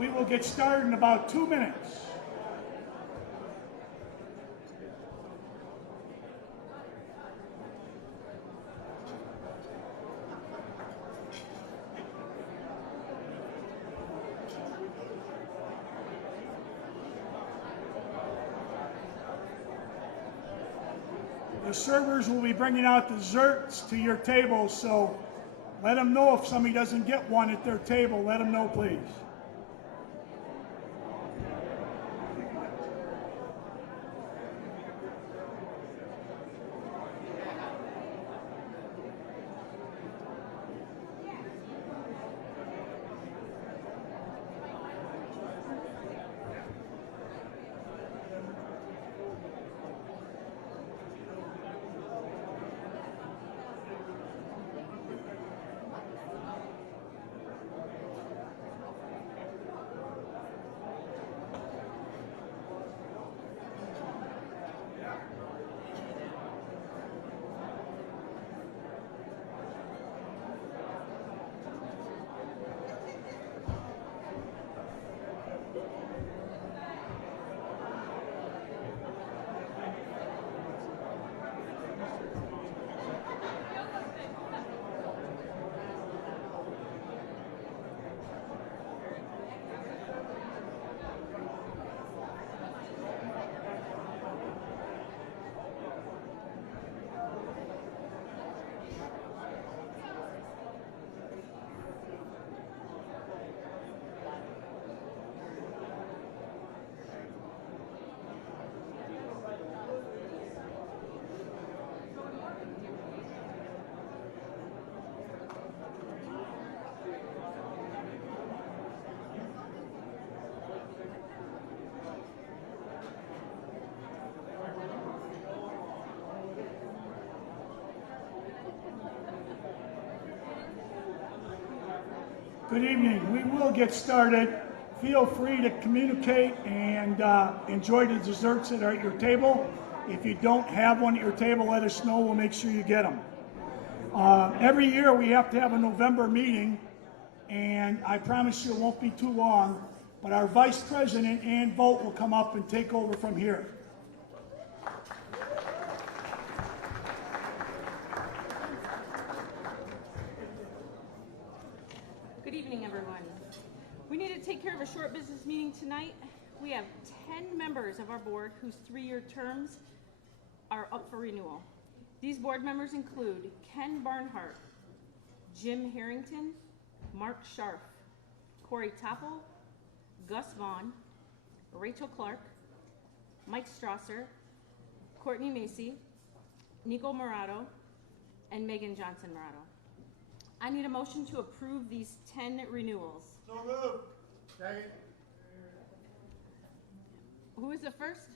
We will get started in about 2 minutes. The servers will be bringing out desserts to your table, so let them know if somebody doesn't get one at their table. Let them know, please. Good evening. We will get started. Feel free to communicate and enjoy the desserts that are at your table. If you don't have one at your table, let us know. We'll make sure you get them. Every year we have to have a November meeting, and I promise you it won't be too long, but our Vice President, Ann Vogt, will come up and take over from here. Good evening, everyone. We need to take care of a short business meeting tonight. We have 10 members of our board whose 3-year terms are up for renewal. These board members include Ken Barnhart, Jim Harrington, Mark Scharf, Corey Topple, Gus Vaughn, Rachel Clark, Mike Strasser, Courtney Macy, Nico Morato, and Megan Johnson Morato. I need a motion to approve these 10 renewals. So moved. Second. Who is the first?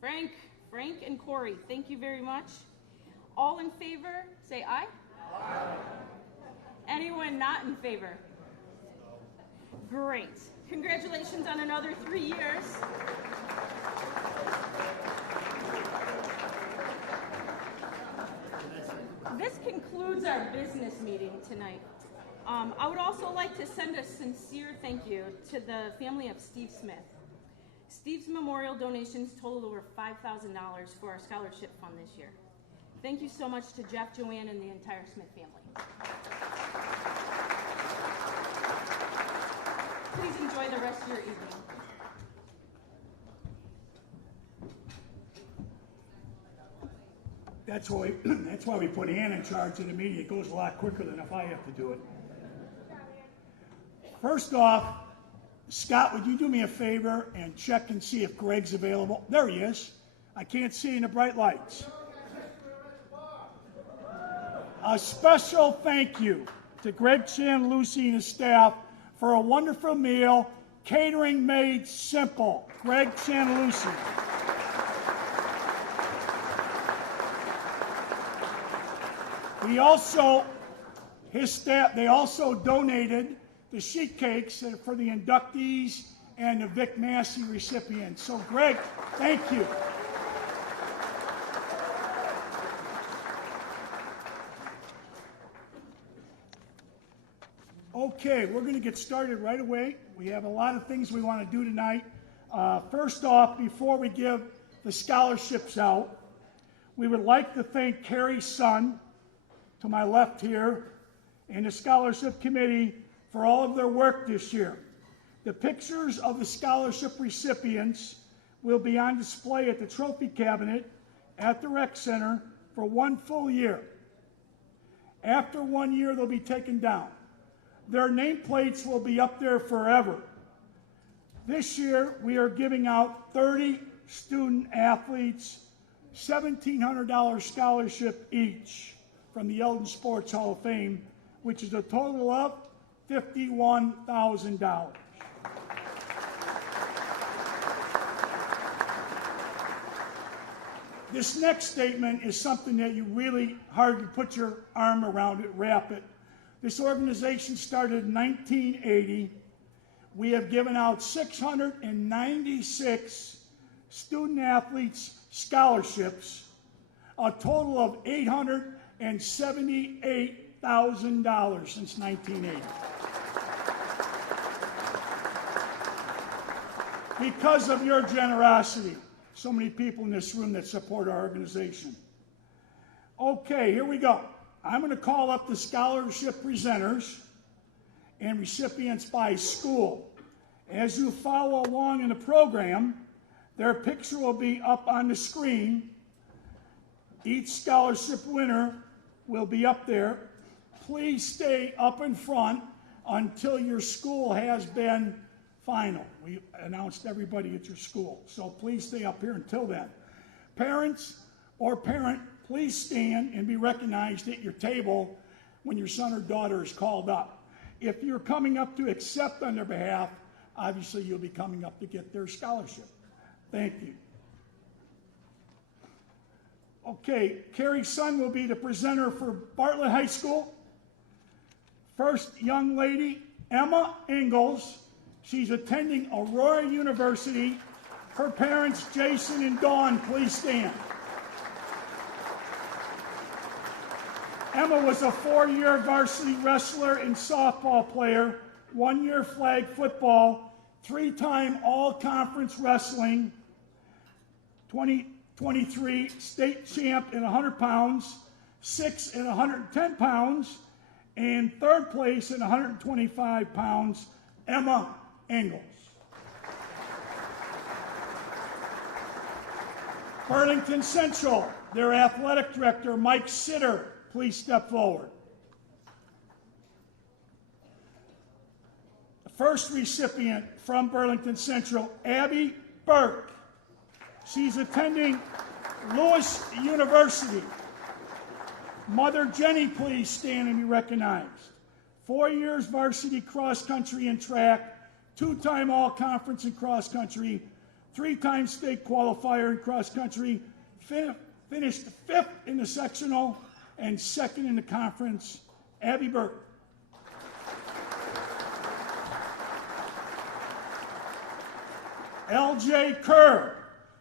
Frank. Frank and Corey, thank you very much. All in favor, say aye. Aye. Anyone not in favor? Great. Congratulations on another 3 years. This concludes our business meeting tonight. I would also like to send a sincere thank you to the family of Steve Smith. Steve's memorial donations totaled over $5,000 for our scholarship fund this year. Thank you so much to Jeff, Joanne, and the entire Smith family. Please enjoy the rest of your evening. That's why we put Ann in charge of the meeting. It goes a lot quicker than if I have to do it. First off, Scott, would you do me a favor and check and see if Greg's available? There he is. I can't see in the bright lights. A special thank you to Greg Chanlucci and his staff for a wonderful meal, catering made simple. Greg Chanlucci. His staff, they also donated the sheet cakes for the inductees and the Vic Massey recipients. So, Greg, thank you. Okay, we're going to get started right away. We have a lot of things we want to do tonight. First off, before we give the scholarships out, we would like to thank Carrie's son, to my left here, and the scholarship committee for all of their work this year. The pictures of the scholarship recipients will be on display at the trophy cabinet at the rec center for 1 full year. After 1 year, they'll be taken down. Their nameplates will be up there forever. This year, we are giving out 30 student athletes $1,700 scholarship each from the Elgin Sports Hall of Fame, which is a total of $51,000. This next statement is something that you really hardly put your arm around it, wrap it. This organization started in 1980. We have given out 696 student athletes scholarships, a total of $878,000 since 1980. Because of your generosity, so many people in this room that support our organization. Okay, here we go. I'm going to call up the scholarship presenters and recipients by school. As you follow along in the program, their picture will be up on the screen. Each scholarship winner will be up there. Please stay up in front until your school has been final. We announced everybody at your school, so please stay up here until then. Parents or parent, please stand and be recognized at your table when your son or daughter is called up. If you're coming up to accept on their behalf, obviously you'll be coming up to get their scholarship. Thank you. Okay, Carrie's son will be the presenter for Bartlett High School. First young lady, Emma Ingalls. She's attending Aurora University. Her parents, Jason and Dawn, please stand. Emma was a 4-year varsity wrestler and softball player, 1-year flag football, 3-time all-conference wrestling, 2023 state champ in 100 pounds, 6th in 110 pounds, and 3rd place in 125 pounds, Emma Ingalls. Burlington Central, their athletic director, Mike Sitter, please step forward. The first recipient from Burlington Central, Abby Burke. She's attending Lewis University. Mother Jenny, please stand and be recognized. 4 years varsity cross country and track, 2-time all-conference in cross country, 3-time state qualifier in cross country, finished 5th in the sectional and 2nd in the conference, Abby Burke. LJ Kerr,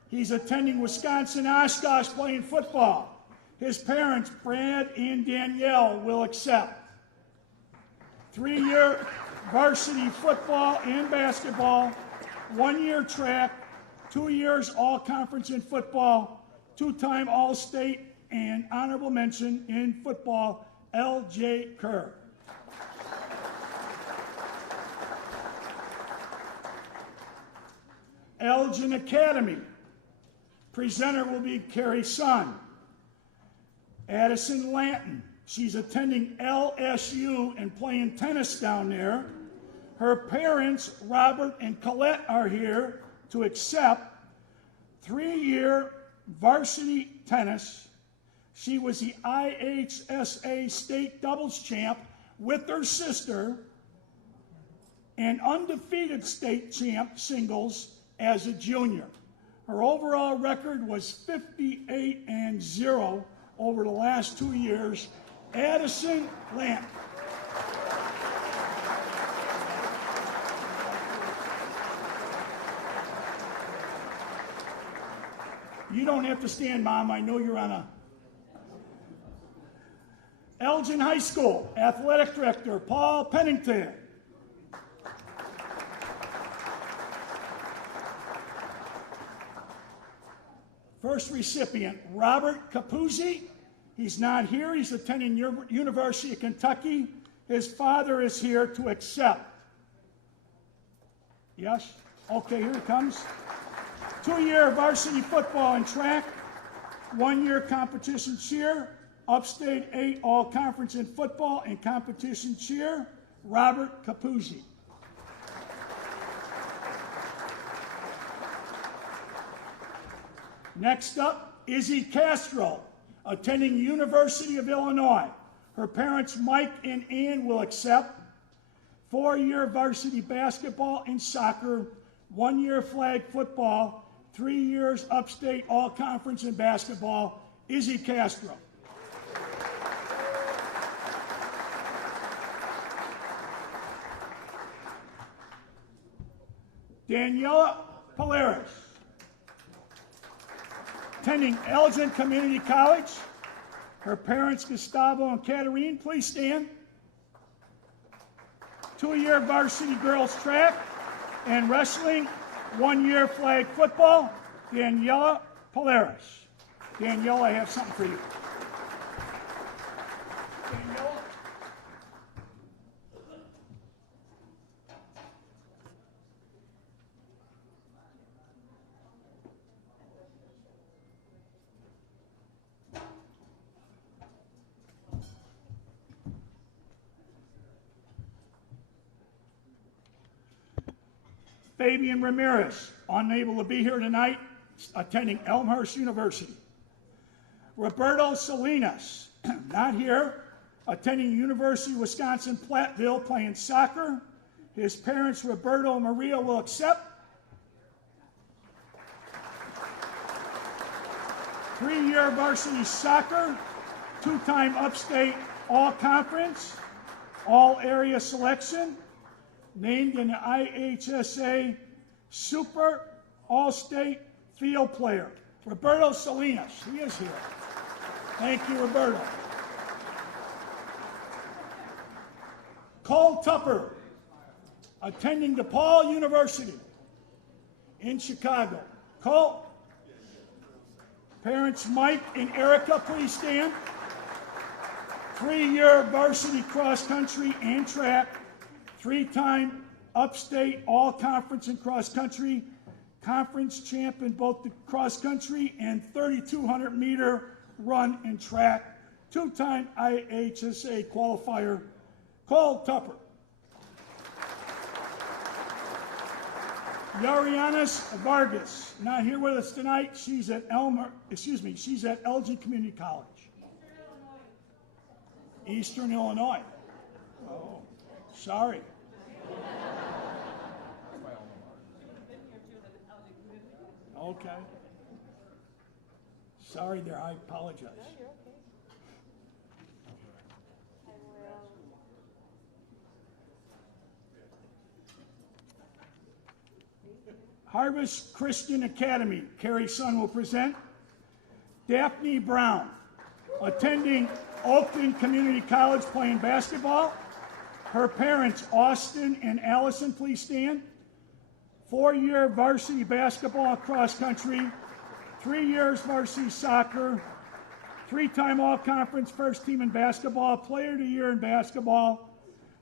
he's attending Wisconsin Oshkosh playing football. His parents, Brad and Danielle, will accept. 3-year varsity football and basketball, 1-year track, 2 years all-conference in football, 2-time all-state and honorable mention in football, L.J. Kerr. Elgin Academy. Presenter will be Carrie's son. Addison Lanton. She's attending LSU and playing tennis down there. Her parents, Robert and Colette, are here to accept 3-year varsity tennis. She was the IHSA state doubles champ with her sister and undefeated state champ singles as a junior. Her overall record was 58-0 over the last 2 years. Addison Lanton. You don't have to stand, Mom. I know you're on a... Elgin High School, Athletic Director Paul Pennington. First recipient, Robert Capuzzi. He's not here. He's attending University of Kentucky. His father is here to accept. Yes? Okay, here it comes. 2-year varsity football and track. 1-year competition cheer. Upstate 8 all-conference in football and competition cheer. Robert Capuzzi. Next up, Izzy Castro, attending University of Illinois. Her parents, Mike and Ann, will accept. 4-year varsity basketball and soccer, 1-year flag football, 3 years upstate all-conference in basketball, Izzy Castro. Daniela Polaris, attending Elgin Community College. Her parents, Gustavo and Katarine, please stand. 2-year varsity girls track and wrestling, 1-year flag football, Daniela Polaris. Daniela, I have something for you. Daniela? Fabian Ramirez, unable to be here tonight, attending Elmhurst University. Roberto Salinas, not here, attending University of Wisconsin-Platteville, playing soccer. His parents, Roberto and Maria, will accept. 3-year varsity soccer, 2-time upstate all-conference, all-area selection, named in the IHSA Super All-State Field Player, Roberto Salinas. He is here. Thank you, Roberto. Cole Tupper, attending DePaul University in Chicago. Cole, parents Mike and Erica, please stand. 3-year varsity cross country and track, 3-time upstate all-conference in cross country, conference champ in both the cross country and 3,200 meter run and track, 2-time IHSA qualifier, Cole Tupper. Yarianis Vargas, not here with us tonight. She's at Elgin Community College. Eastern Illinois. Oh, sorry. Okay. Sorry there, I apologize. No, you're okay. Harvest Christian Academy, Carrie Sun will present. Daphne Brown, attending Oakland Community College, playing basketball. Her parents, Austin and Allison, please stand. 4-year varsity basketball cross country, 3 years varsity soccer, 3-time all-conference first team in basketball, player of the year in basketball,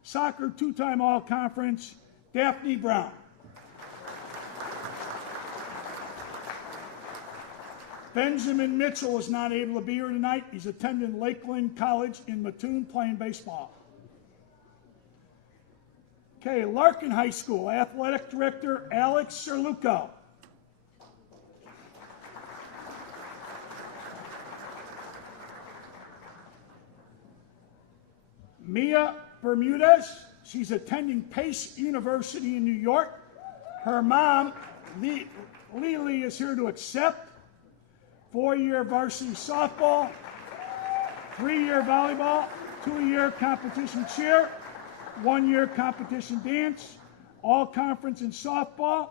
soccer 2-time all-conference, Daphne Brown. Benjamin Mitchell is not able to be here tonight. He's attending Lakeland College in Mattoon, playing baseball. Okay, Larkin High School, Athletic Director Alex Serluco. Mia Bermudez, she's attending Pace University in New York. Her mom, Lily, is here to accept. 4-year varsity softball, 3-year volleyball, 2-year competition cheer, 1-year competition dance, all-conference in softball,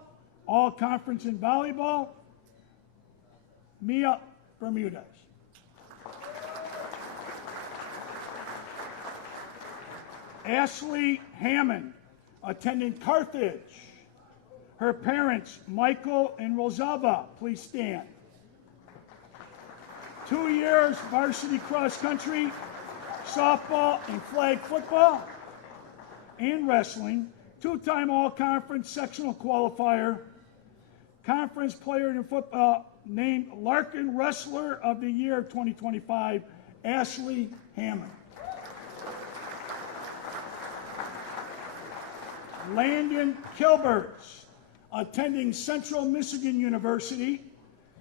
all-conference in volleyball, Mia Bermudez. Ashley Hammond, attending Carthage. Her parents, Michael and Rosava, please stand. 2 years varsity cross country, softball, and flag football, and wrestling. 2-time all-conference sectional qualifier, conference player in football, named Larkin Wrestler of the Year 2025, Ashley Hammond. Landon Kilberts, attending Central Michigan University.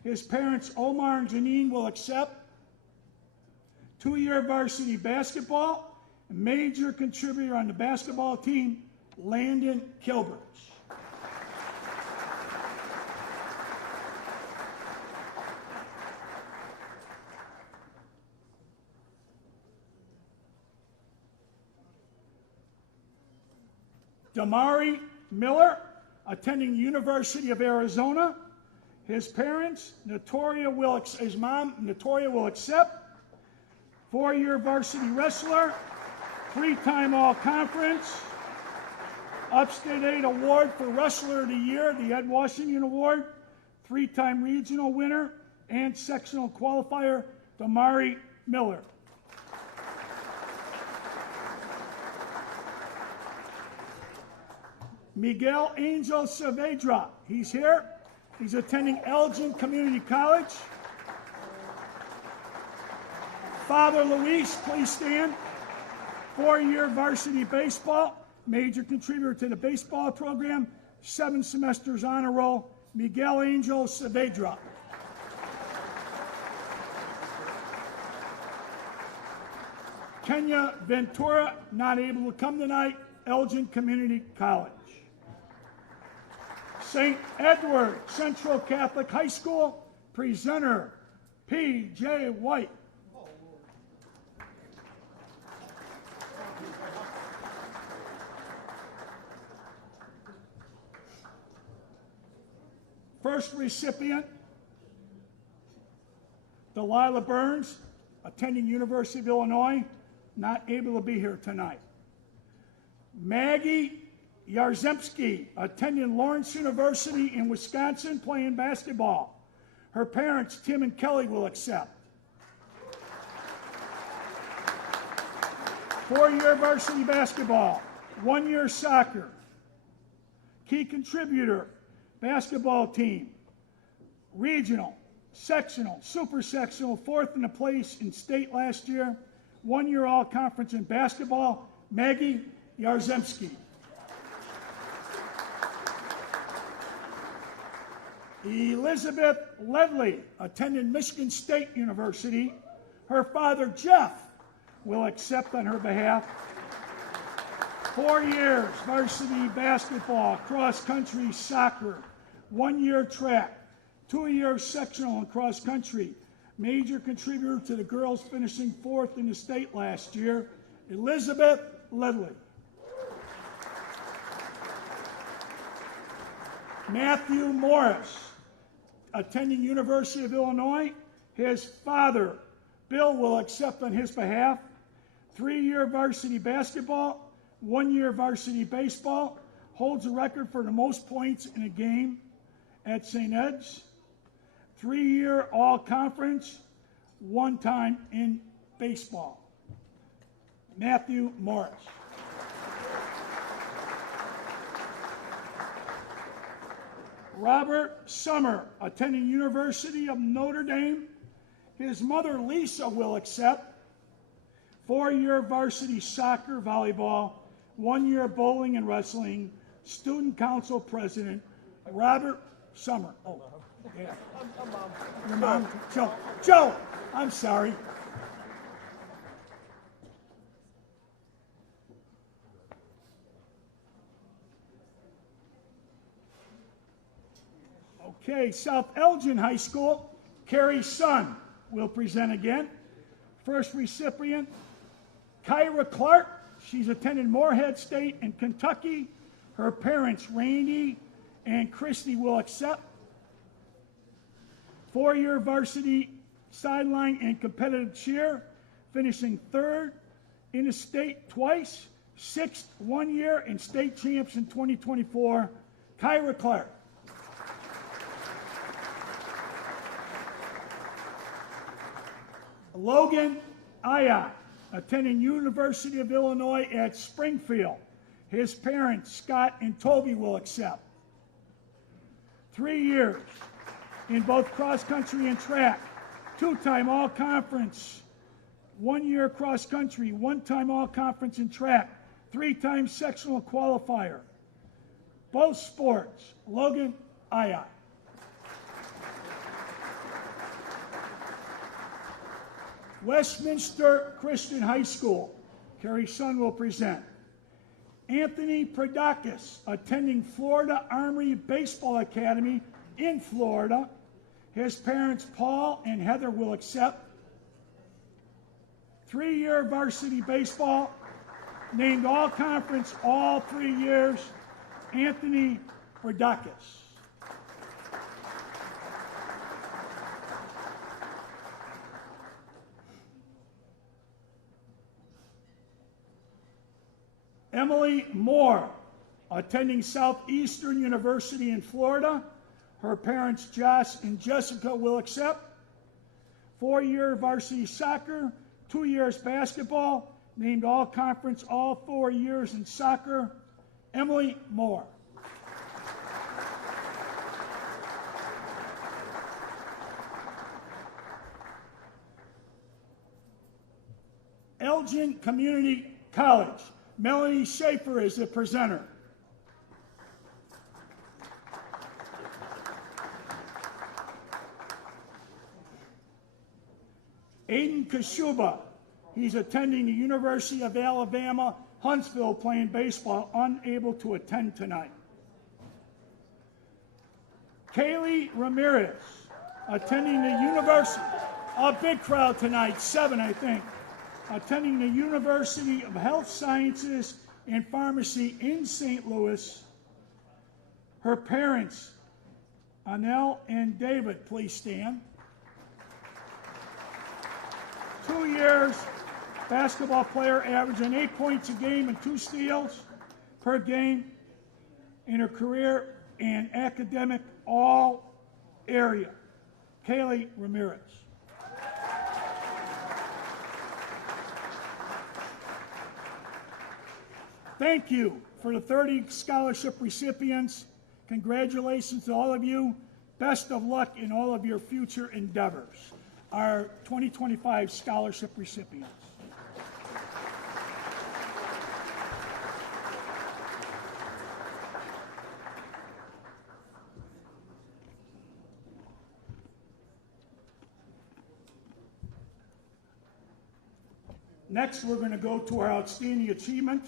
His parents, Omar and Janine, will accept. 2-year varsity basketball, major contributor on the basketball team, Landon Kilberts. Damari Miller, attending University of Arizona. His parents, his mom, Notoria, will accept. 4-year varsity wrestler, 3-time all-conference, Upstate 8 Award for Wrestler of the Year, the Ed Washington Award, 3-time regional winner, and sectional qualifier, Damari Miller. Miguel Angel Saavedra, he's here. He's attending Elgin Community College. Father Luis, please stand. 4-year varsity baseball, major contributor to the baseball program, 7 semesters honor roll, Miguel Angel Saavedra. Kenya Ventura, not able to come tonight, Elgin Community College. St. Edward Central Catholic High School, presenter P.J. White. First recipient, Delilah Burns, attending University of Illinois, not able to be here tonight. Maggie Yarzemski, attending Lawrence University in Wisconsin, playing basketball. Her parents, Tim and Kelly, will accept. 4-year varsity basketball, 1-year soccer. Key contributor, basketball team, regional, sectional, super sectional, 4th in the place in state last year, 1-year all-conference in basketball, Maggie Yarzemski. Elizabeth Ledley, attending Michigan State University. Her father, Jeff, will accept on her behalf. 4 years varsity basketball, cross-country, soccer, 1-year track, 2-year sectional and cross-country. Major contributor to the girls, finishing 4th in the state last year, Elizabeth Ledley. Matthew Morris, attending University of Illinois. His father, Bill, will accept on his behalf. 3-year varsity basketball, 1-year varsity baseball, holds a record for the most points in a game at St. Ed's. 3-year all-conference, 1 time in baseball. Matthew Morris. Robert Summer, attending University of Notre Dame. His mother, Lisa, will accept. 4-year varsity soccer, volleyball, 1-year bowling and wrestling, student council president, Robert Summer. Oh, yeah. Your mom, Joe, I'm sorry. Okay, South Elgin High School, Carrie's son will present again. First recipient, Kyra Clark. She's attended Morehead State in Kentucky. Her parents, Randy and Christy, will accept. 4-year varsity sideline and competitive cheer, finishing 3rd in the state twice, 6th 1 year, and state champs in 2024, Kyra Clark. Logan Ayat, attending University of Illinois at Springfield. His parents, Scott and Toby, will accept. 3 years in both cross country and track. 2-time all-conference, 1 year cross country, 1-time all-conference in track, 3-time sectional qualifier. Both sports, Logan Ayat. Westminster Christian High School, Carrie's son will present. Anthony Prodakis, attending Florida Armory Baseball Academy in Florida. His parents, Paul and Heather, will accept. 3-year varsity baseball, named all-conference all 3 years, Anthony Prodakis. Emily Moore, attending Southeastern University in Florida. Her parents, Josh and Jessica, will accept. 4-year varsity soccer, 2 years basketball, named all-conference all 4 years in soccer, Emily Moore. Elgin Community College, Melanie Schaefer is the presenter. Aiden Kashuba, he's attending the University of Alabama, Huntsville, playing baseball, unable to attend tonight. Kaylee Ramirez, attending the University, a big crowd tonight, 7 I think, attending the University of Health Sciences and Pharmacy in St. Louis. Her parents, Anel and David, please stand. 2 years, basketball player, averaging 8 points a game and 2 steals per game in her career and academic all area. Kaylee Ramirez. Thank you for the 30 scholarship recipients. Congratulations to all of you. Best of luck in all of your future endeavors. Our 2025 scholarship recipients. Next, we're going to go to our outstanding achievement.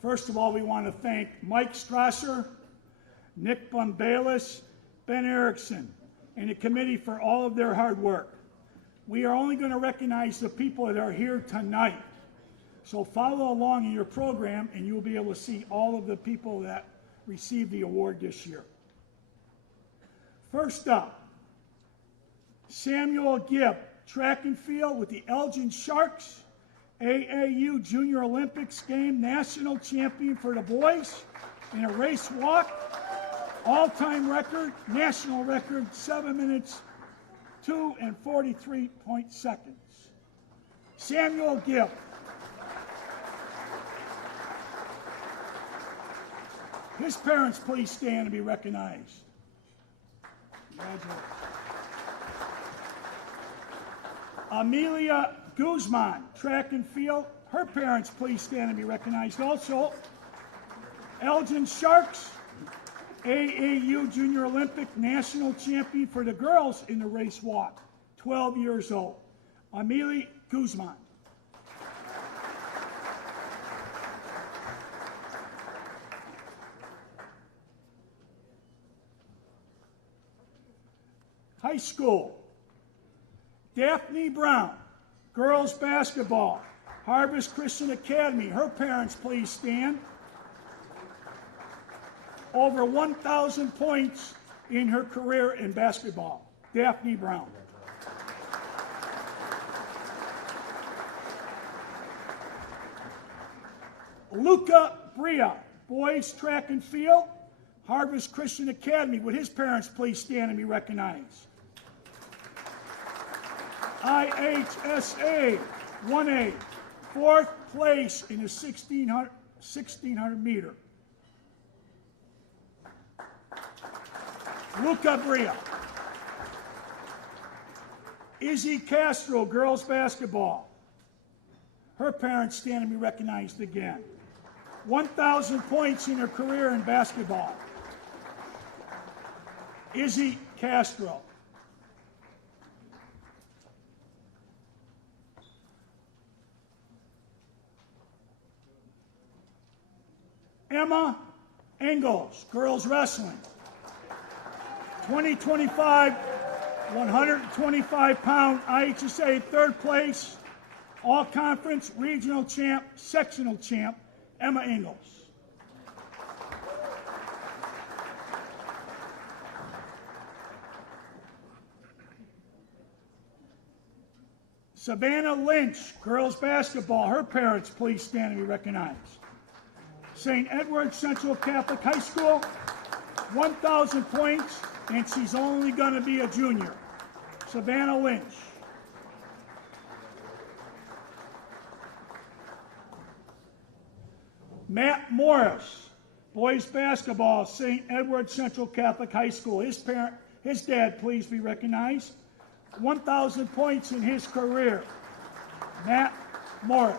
First of all, we want to thank Mike Strasser, Nick Bumbalis, Ben Erickson, and the committee for all of their hard work. We are only going to recognize the people that are here tonight. So follow along in your program and you'll be able to see all of the people that received the award this year. First up, Samuel Gibb, track and field with the Elgin Sharks, AAU Junior Olympics game national champion for the boys in a race walk. All-time record, national record, 7 minutes, 2 and 43 seconds. Samuel Gibb. His parents, please stand and be recognized. Congratulations. Amelia Guzman, track and field. Her parents, please stand and be recognized also. Elgin Sharks, AAU Junior Olympic national champion for the girls in the race walk, 12 years old. Amelia Guzman. High school. Daphne Brown, girls basketball, Harvest Christian Academy. Her parents, please stand. Over 1,000 points in her career in basketball. Daphne Brown. Luca Bria, boys track and field, Harvest Christian Academy. Would his parents please stand and be recognized? IHSA 1A, fourth place in the 1600 meter. Luca Bria. Izzy Castro, girls basketball. Her parents stand to be recognized again. 1,000 points in her career in basketball. Izzy Castro. Emma Engels, girls wrestling. 2025, 125-pound IHSA third place, all-conference regional champ, sectional champ, Emma Engels. Savannah Lynch, girls basketball. Her parents, please stand and be recognized. St. Edward's Central Catholic High School, 1,000 points, and she's only going to be a junior. Savannah Lynch. Matt Morris, boys basketball, St. Edward's Central Catholic High School. His dad, please be recognized. 1,000 points in his career. Matt Morris.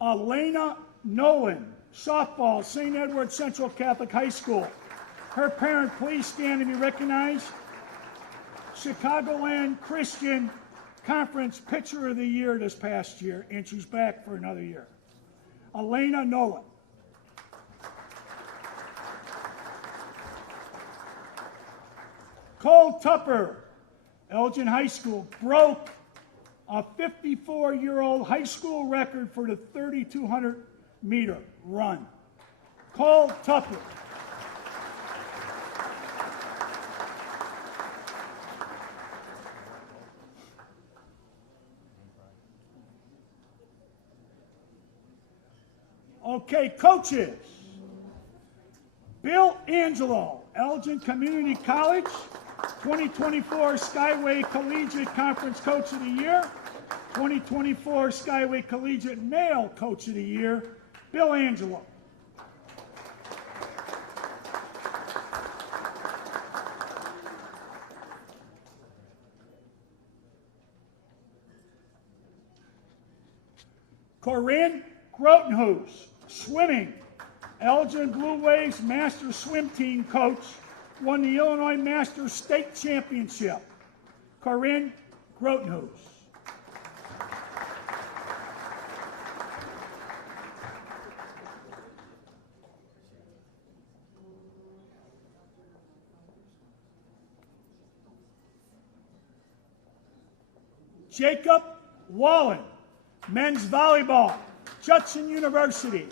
Elena Nolan, softball, St. Edward Central Catholic High School. Her parent, please stand and be recognized. Chicagoland Christian Conference Pitcher of the Year this past year, and she's back for another year. Elena Nolan. Cole Tupper, Elgin High School, broke a 54-year-old high school record for the 3,200 meter run. Cole Tupper. Okay, coaches. Bill Angelo, Elgin Community College, 2024 Skyway Collegiate Conference Coach of the Year, 2024 Skyway Collegiate Male Coach of the Year, Bill Angelo. Corinne Grotenhuis, swimming, Elgin Blue Waves Master Swim Team Coach, won the Illinois Masters State Championship. Corinne Grotenhuis. Jacob Wallen, men's volleyball, Judson University.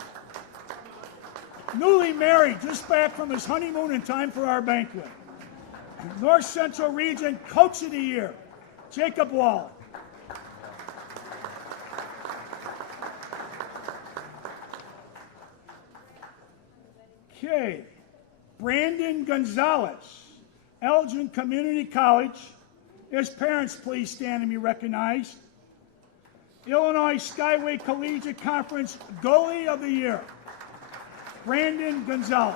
Newly married, just back from his honeymoon in time for our banquet. North Central Region Coach of the Year, Jacob Wallen. Okay, Brandon Gonzalez, Elgin Community College. His parents, please stand and be recognized. Illinois Skyway Collegiate Conference Goalie of the Year, Brandon Gonzalez.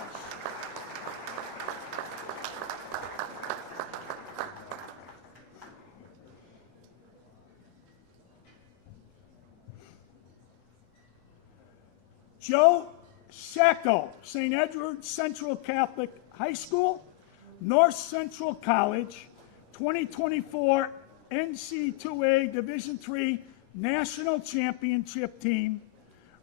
Joe Sacco, St. Edward's Central Catholic High School, North Central College, 2024 NC2A Division III National Championship Team,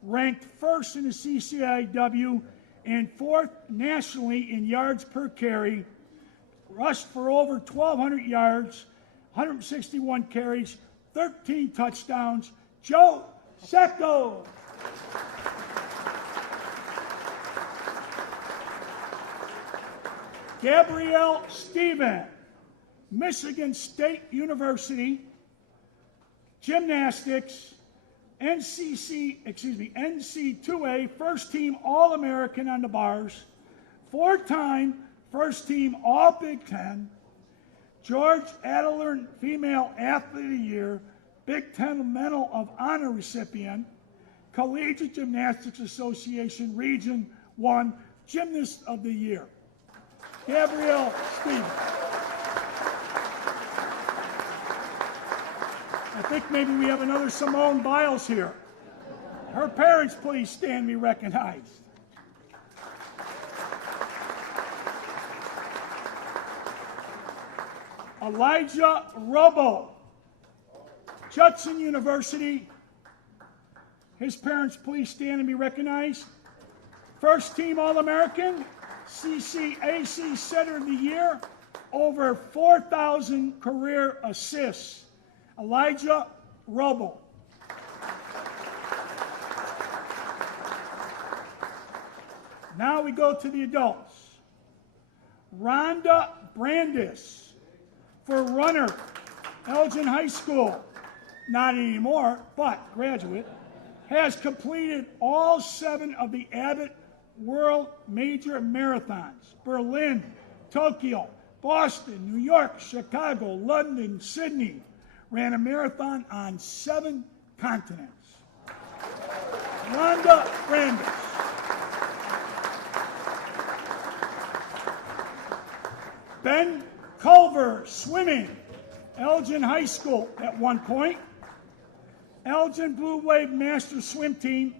ranked first in the CCIW and fourth nationally in yards per carry, rushed for over 1,200 yards, 161 carries, 13 touchdowns. Joe Sacco. Gabrielle Stephen, Michigan State University, gymnastics, NC2A first team All-American on the bars, 4-time first team All-Big Ten, George Adler Female Athlete of the Year, Big Ten Medal of Honor recipient, Collegiate Gymnastics Association Region 1 Gymnast of the Year, Gabrielle Stevens. I think maybe we have another Simone Biles here. Her parents, please stand and be recognized. Elijah Robo, Judson University. His parents, please stand and be recognized. First team All-American, CCAC Center of the Year, over 4,000 career assists. Elijah Robo. Now we go to the adults. Rhonda Brandis, for runner, Elgin High School, not anymore, but graduate, has completed all 7 of the Abbott World Major Marathons: Berlin, Tokyo, Boston, New York, Chicago, London, Sydney. Ran a marathon on 7 continents. Rhonda Brandis. Ben Culver, swimming, Elgin High School at one point. Elgin Blue Wave Master Swim Team,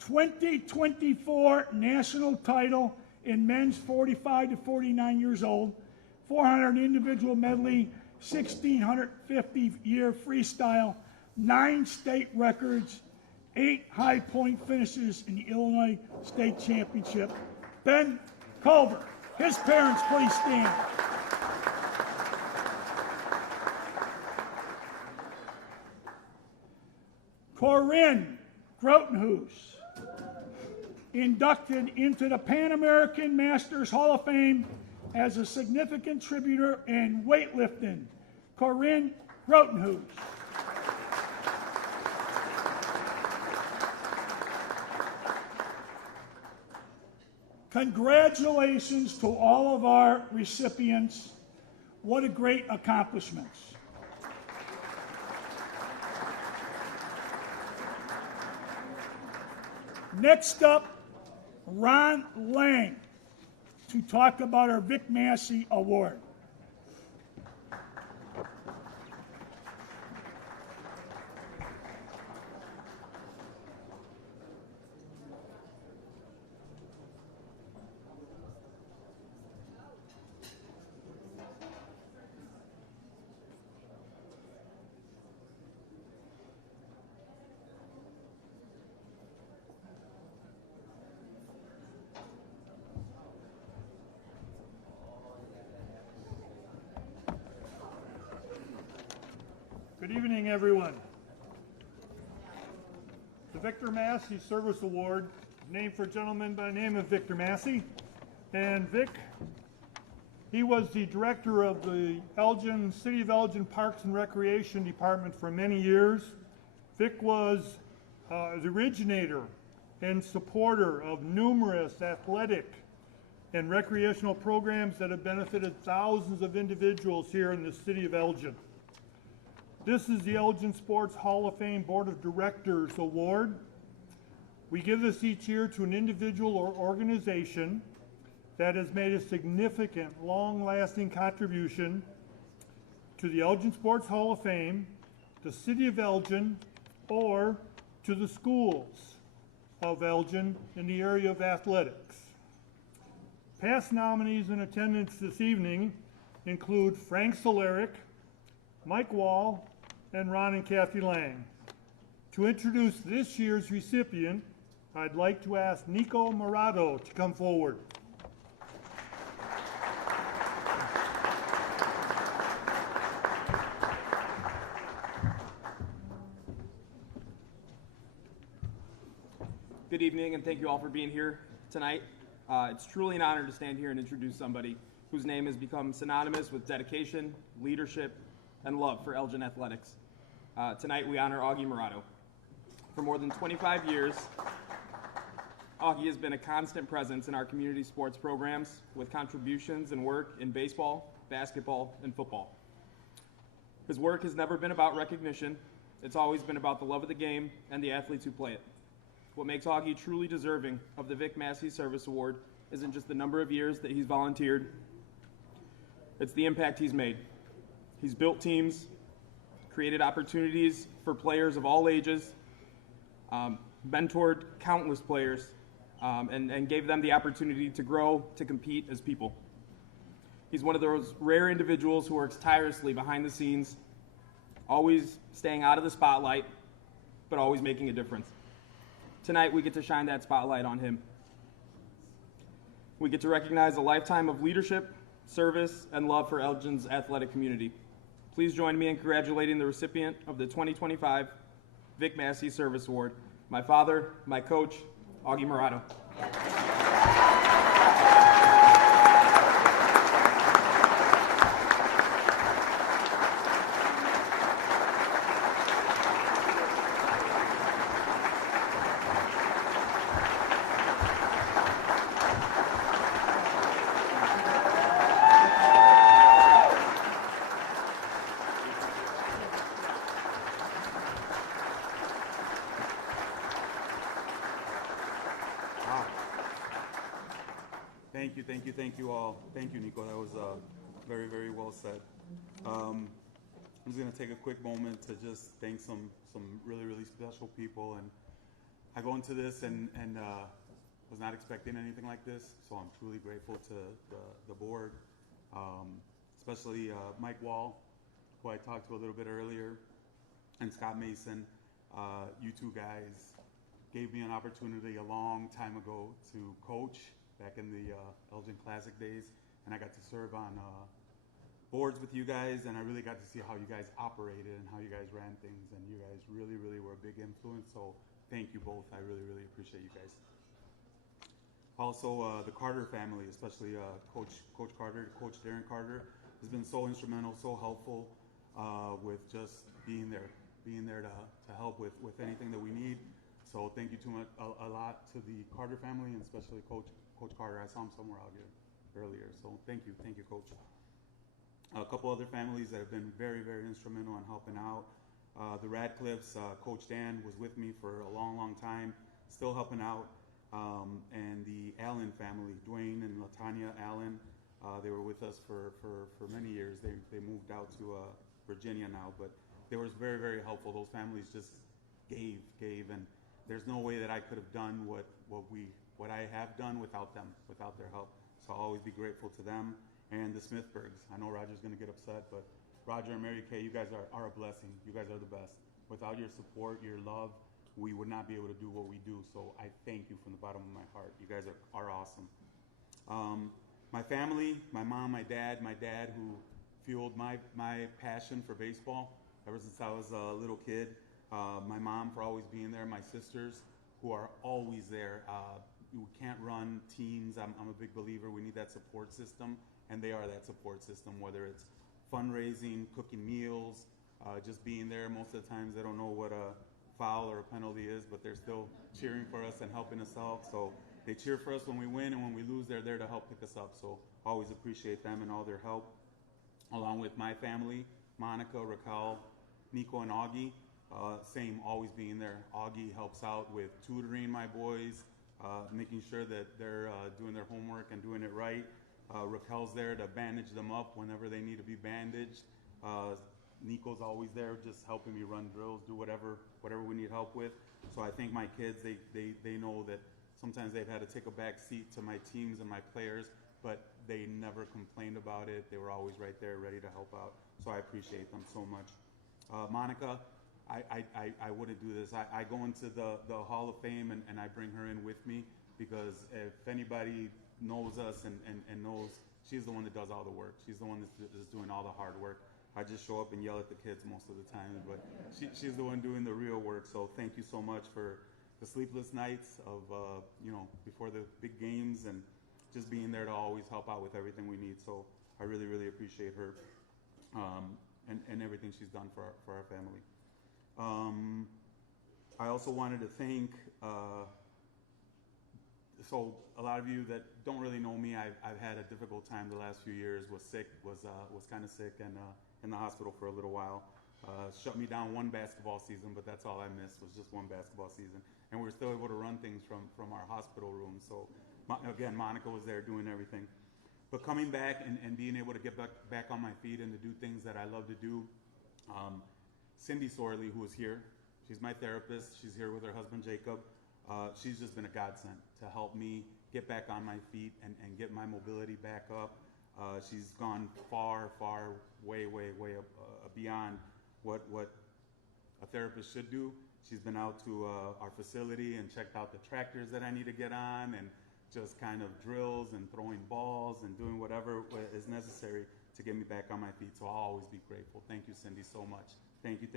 2024 national title in men's 45 to 49 years old, 400 individual medley, 1,650-year freestyle, 9 state records, 8 high point finishes in the Illinois State Championship. Ben Culver. His parents, please stand. Corinne Grotenhuis, inducted into the Pan American Masters Hall of Fame as a significant contributor in weightlifting. Corinne Grotenhuis. Congratulations to all of our recipients. What a great accomplishments. Next up, Ron Lang to talk about our Vic Massey Award. Good evening, everyone. The Victor Massey Service Award, named for a gentleman by the name of Victor Massey. And Vic, he was the director of the City of Elgin Parks and Recreation Department for many years. Vic was the originator and supporter of numerous athletic and recreational programs that have benefited thousands of individuals here in the city of Elgin. This is the Elgin Sports Hall of Fame Board of Directors Award. We give this each year to an individual or organization that has made a significant, long-lasting contribution to the Elgin Sports Hall of Fame, the City of Elgin, or to the schools of Elgin in the area of athletics. Past nominees in attendance this evening include Frank Solaric, Mike Wall, and Ron and Kathy Lang. To introduce this year's recipient, I'd like to ask Nico Morato to come forward. Good evening, and thank you all for being here tonight. It's truly an honor to stand here and introduce somebody whose name has become synonymous with dedication, leadership, and love for Elgin athletics. Tonight we honor Augie Morato. For more than 25 years, Augie has been a constant presence in our community sports programs with contributions and work in baseball, basketball, and football. His work has never been about recognition. It's always been about the love of the game and the athletes who play it. What makes Augie truly deserving of the Vic Massey Service Award isn't just the number of years that he's volunteered, it's the impact he's made. He's built teams, created opportunities for players of all ages, mentored countless players, and gave them the opportunity to grow, to compete as people. He's one of those rare individuals who works tirelessly behind the scenes, always staying out of the spotlight, but always making a difference. Tonight, we get to shine that spotlight on him. We get to recognize a lifetime of leadership, service, and love for Elgin's athletic community. Please join me in congratulating the recipient of the 2025 Vic Massey Service Award, my father, my coach, Augie Murado. Thank you all. Thank you, Nico. That was very, very well said. I'm just going to take a quick moment to just thank some really, really special people. And I go into this and was not expecting anything like this, so I'm truly grateful to the board, especially Mike Wall, who I talked to a little bit earlier, and Scott Mason. You two guys gave me an opportunity a long time ago to coach back in the Elgin Classic days, and I got to serve on boards with you guys, and I really got to see how you guys operated and how you guys ran things, and you guys really, really were a big influence, so thank you both. I really, really appreciate you guys. Also, the Carter family, especially Coach Carter, Coach Darren Carter, has been so instrumental, so helpful with just being there to help with anything that we need. So thank you a lot to the Carter family, and especially Coach Carter. I saw him somewhere out here earlier. So thank you, Coach. A couple other families that have been very, very instrumental in helping out. The Radcliffes, Coach Dan was with me for a long, long time, still helping out. And the Allen family, Dwayne and Latanya Allen, they were with us for many years. They moved out to Virginia now, but they were very, very helpful. Those families just gave, and there's no way that I could have done what I have done without them, without their help. So I'll always be grateful to them. And the Smithbergs. I know Roger's going to get upset, but Roger and Mary Kay, you guys are a blessing. You guys are the best. Without your support, your love, we would not be able to do what we do. So I thank you from the bottom of my heart. You guys are awesome. My family, my mom, my dad who fueled my passion for baseball ever since I was a little kid. My mom for always being there. My sisters who are always there. We can't run teams. I'm a big believer. We need that support system, and they are that support system, whether it's fundraising, cooking meals, just being there. Most of the times they don't know what a foul or a penalty is, but they're still cheering for us and helping us out. So they cheer for us when we win, and when we lose, they're there to help pick us up. So always appreciate them and all their help. Along with my family, Monica, Raquel, Nico, and Augie. Same, always being there. Augie helps out with tutoring my boys, making sure that they're doing their homework and doing it right. Raquel's there to bandage them up whenever they need to be bandaged. Nico's always there just helping me run drills, do whatever we need help with. So I think my kids, they know that sometimes they've had to take a back seat to my teams and my players, but they never complained about it. They were always right there ready to help out. So I appreciate them so much. Monica, I wouldn't do this. I go into the Hall of Fame and I bring her in with me, because if anybody knows us and knows, she's the one that does all the work. She's the one that's doing all the hard work. I just show up and yell at the kids most of the time, but she's the one doing the real work. So thank you so much for the sleepless nights of before the big games, and just being there to always help out with everything we need. So I really, really appreciate her and everything she's done for our family. I also wanted to thank, so a lot of you that don't really know me, I've had a difficult time the last few years, was kind of sick and in the hospital for a little while. Shut me down one basketball season, but that's all I missed, was just one basketball season. And we were still able to run things from our hospital room. So again, Monica was there doing everything. But coming back and being able to get back on my feet and to do things that I love to do, Cindy Sorley, who is here, she's my therapist. She's here with her husband, Jacob. She's just been a godsend to help me get back on my feet and get my mobility back up. She's gone far, way beyond what a therapist should do. She's been out to our facility and checked out the tractors that I need to get on, and just kind of drills and throwing balls and doing whatever is necessary to get me back on my feet. So I'll always be grateful. Thank you, Cindy, so much. Thank you.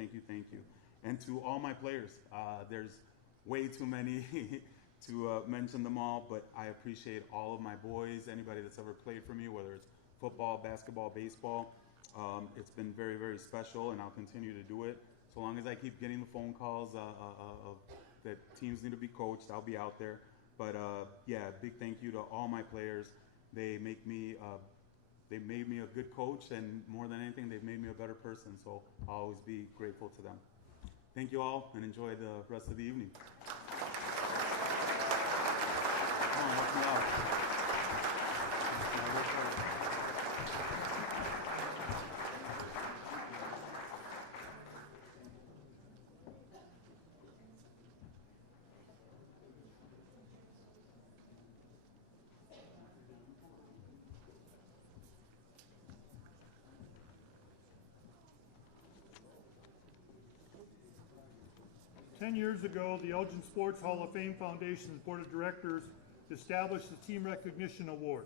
And to all my players, there's way too many to mention them all, but I appreciate all of my boys, anybody that's ever played for me, whether it's football, basketball, baseball. It's been very special, and I'll continue to do it. So long as I keep getting the phone calls of that teams need to be coached, I'll be out there. But yeah, big thank you to all my players. They made me a good coach, and more than anything, they've made me a better person. So I'll always be grateful to them. Thank you all, and enjoy the rest of the evening. Come on, help me out. 10 years ago, the Elgin Sports Hall of Fame Foundation's Board of Directors established the Team Recognition Award.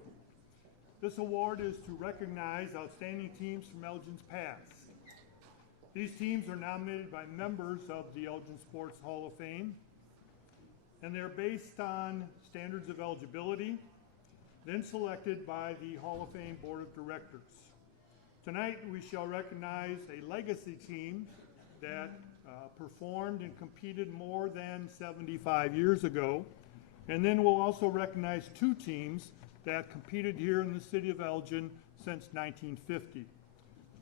This award is to recognize outstanding teams from Elgin's past. These teams are nominated by members of the Elgin Sports Hall of Fame, and they're based on standards of eligibility, then selected by the Hall of Fame Board of Directors. Tonight, we shall recognize a legacy team that performed and competed more than 75 years ago. And then we'll also recognize two teams that competed here in the city of Elgin since 1950.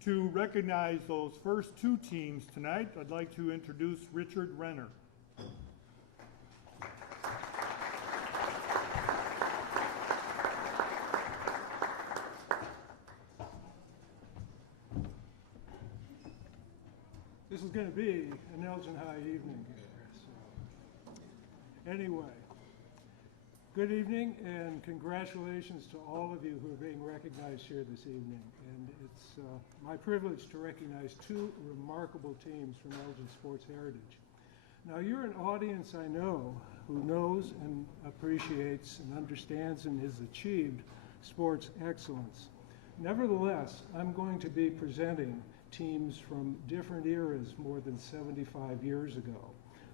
To recognize those first two teams tonight, I'd like to introduce Richard Renner. This is going to be an Elgin High evening here. So, anyway, good evening and congratulations to all of you who are being recognized here this evening. And it's my privilege to recognize two remarkable teams from Elgin sports heritage. Now, you're an audience I know who knows and appreciates and understands and has achieved sports excellence. Nevertheless, I'm going to be presenting teams from different eras more than 75 years ago.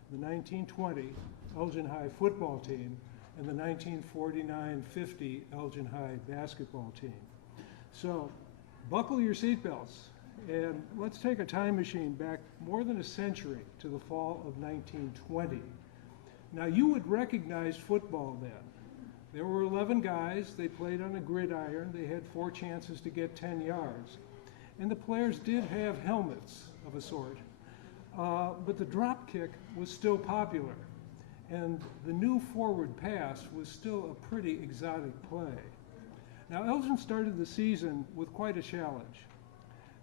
The 1920 Elgin High football team and the 1949-50 Elgin High basketball team. So buckle your seatbelts and let's take a time machine back more than a century to the fall of 1920. Now you would recognize football then. There were 11 guys, they played on a gridiron, they had 4 chances to get 10 yards. And the players did have helmets of a sort, but the drop kick was still popular, and the new forward pass was still a pretty exotic play. Now, Elgin started the season with quite a challenge,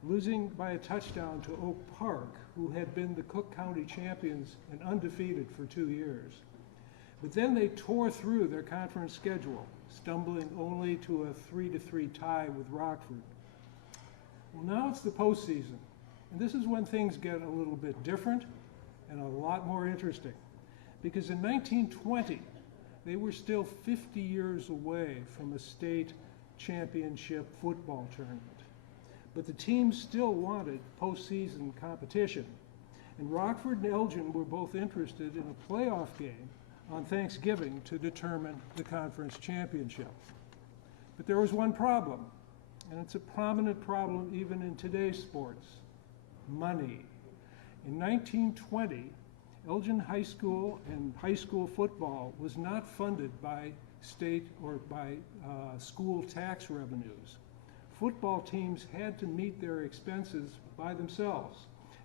losing by a touchdown to Oak Park, who had been the Cook County champions and undefeated for 2 years. But then they tore through their conference schedule, stumbling only to a 3-3 tie with Rockford. Well, now it's the postseason, and this is when things get a little bit different and a lot more interesting. Because in 1920, they were still 50 years away from a state championship football tournament. But the teams still wanted postseason competition, and Rockford and Elgin were both interested in a playoff game on Thanksgiving to determine the conference championship. But there was one problem. And it's a prominent problem even in today's sports: money. In 1920, Elgin High School and high school football was not funded by state or by school tax revenues. Football teams had to meet their expenses by themselves,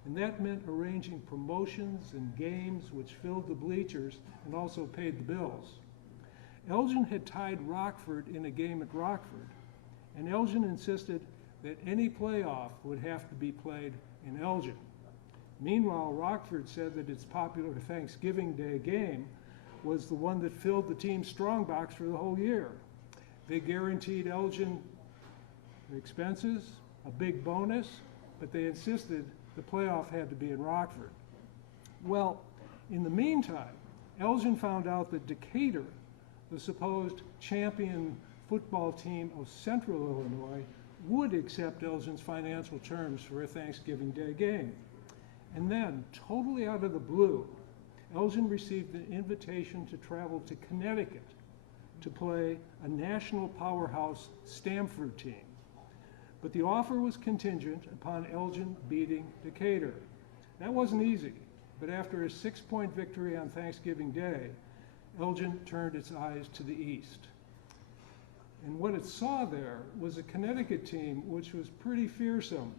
and that meant arranging promotions and games which filled the bleachers and also paid the bills. Elgin had tied Rockford in a game at Rockford, and Elgin insisted that any playoff would have to be played in Elgin. Meanwhile, Rockford said that its popular Thanksgiving Day game was the one that filled the team's strongbox for the whole year. They guaranteed Elgin expenses, a big bonus, but they insisted the playoff had to be in Rockford. Well, in the meantime, Elgin found out that Decatur, the supposed champion football team of Central Illinois, would accept Elgin's financial terms for a Thanksgiving Day game. And then, totally out of the blue, Elgin received an invitation to travel to Connecticut to play a national powerhouse Stamford team. But the offer was contingent upon Elgin beating Decatur. That wasn't easy, but after a 6-point victory on Thanksgiving Day, Elgin turned its eyes to the east. And what it saw there was a Connecticut team which was pretty fearsome.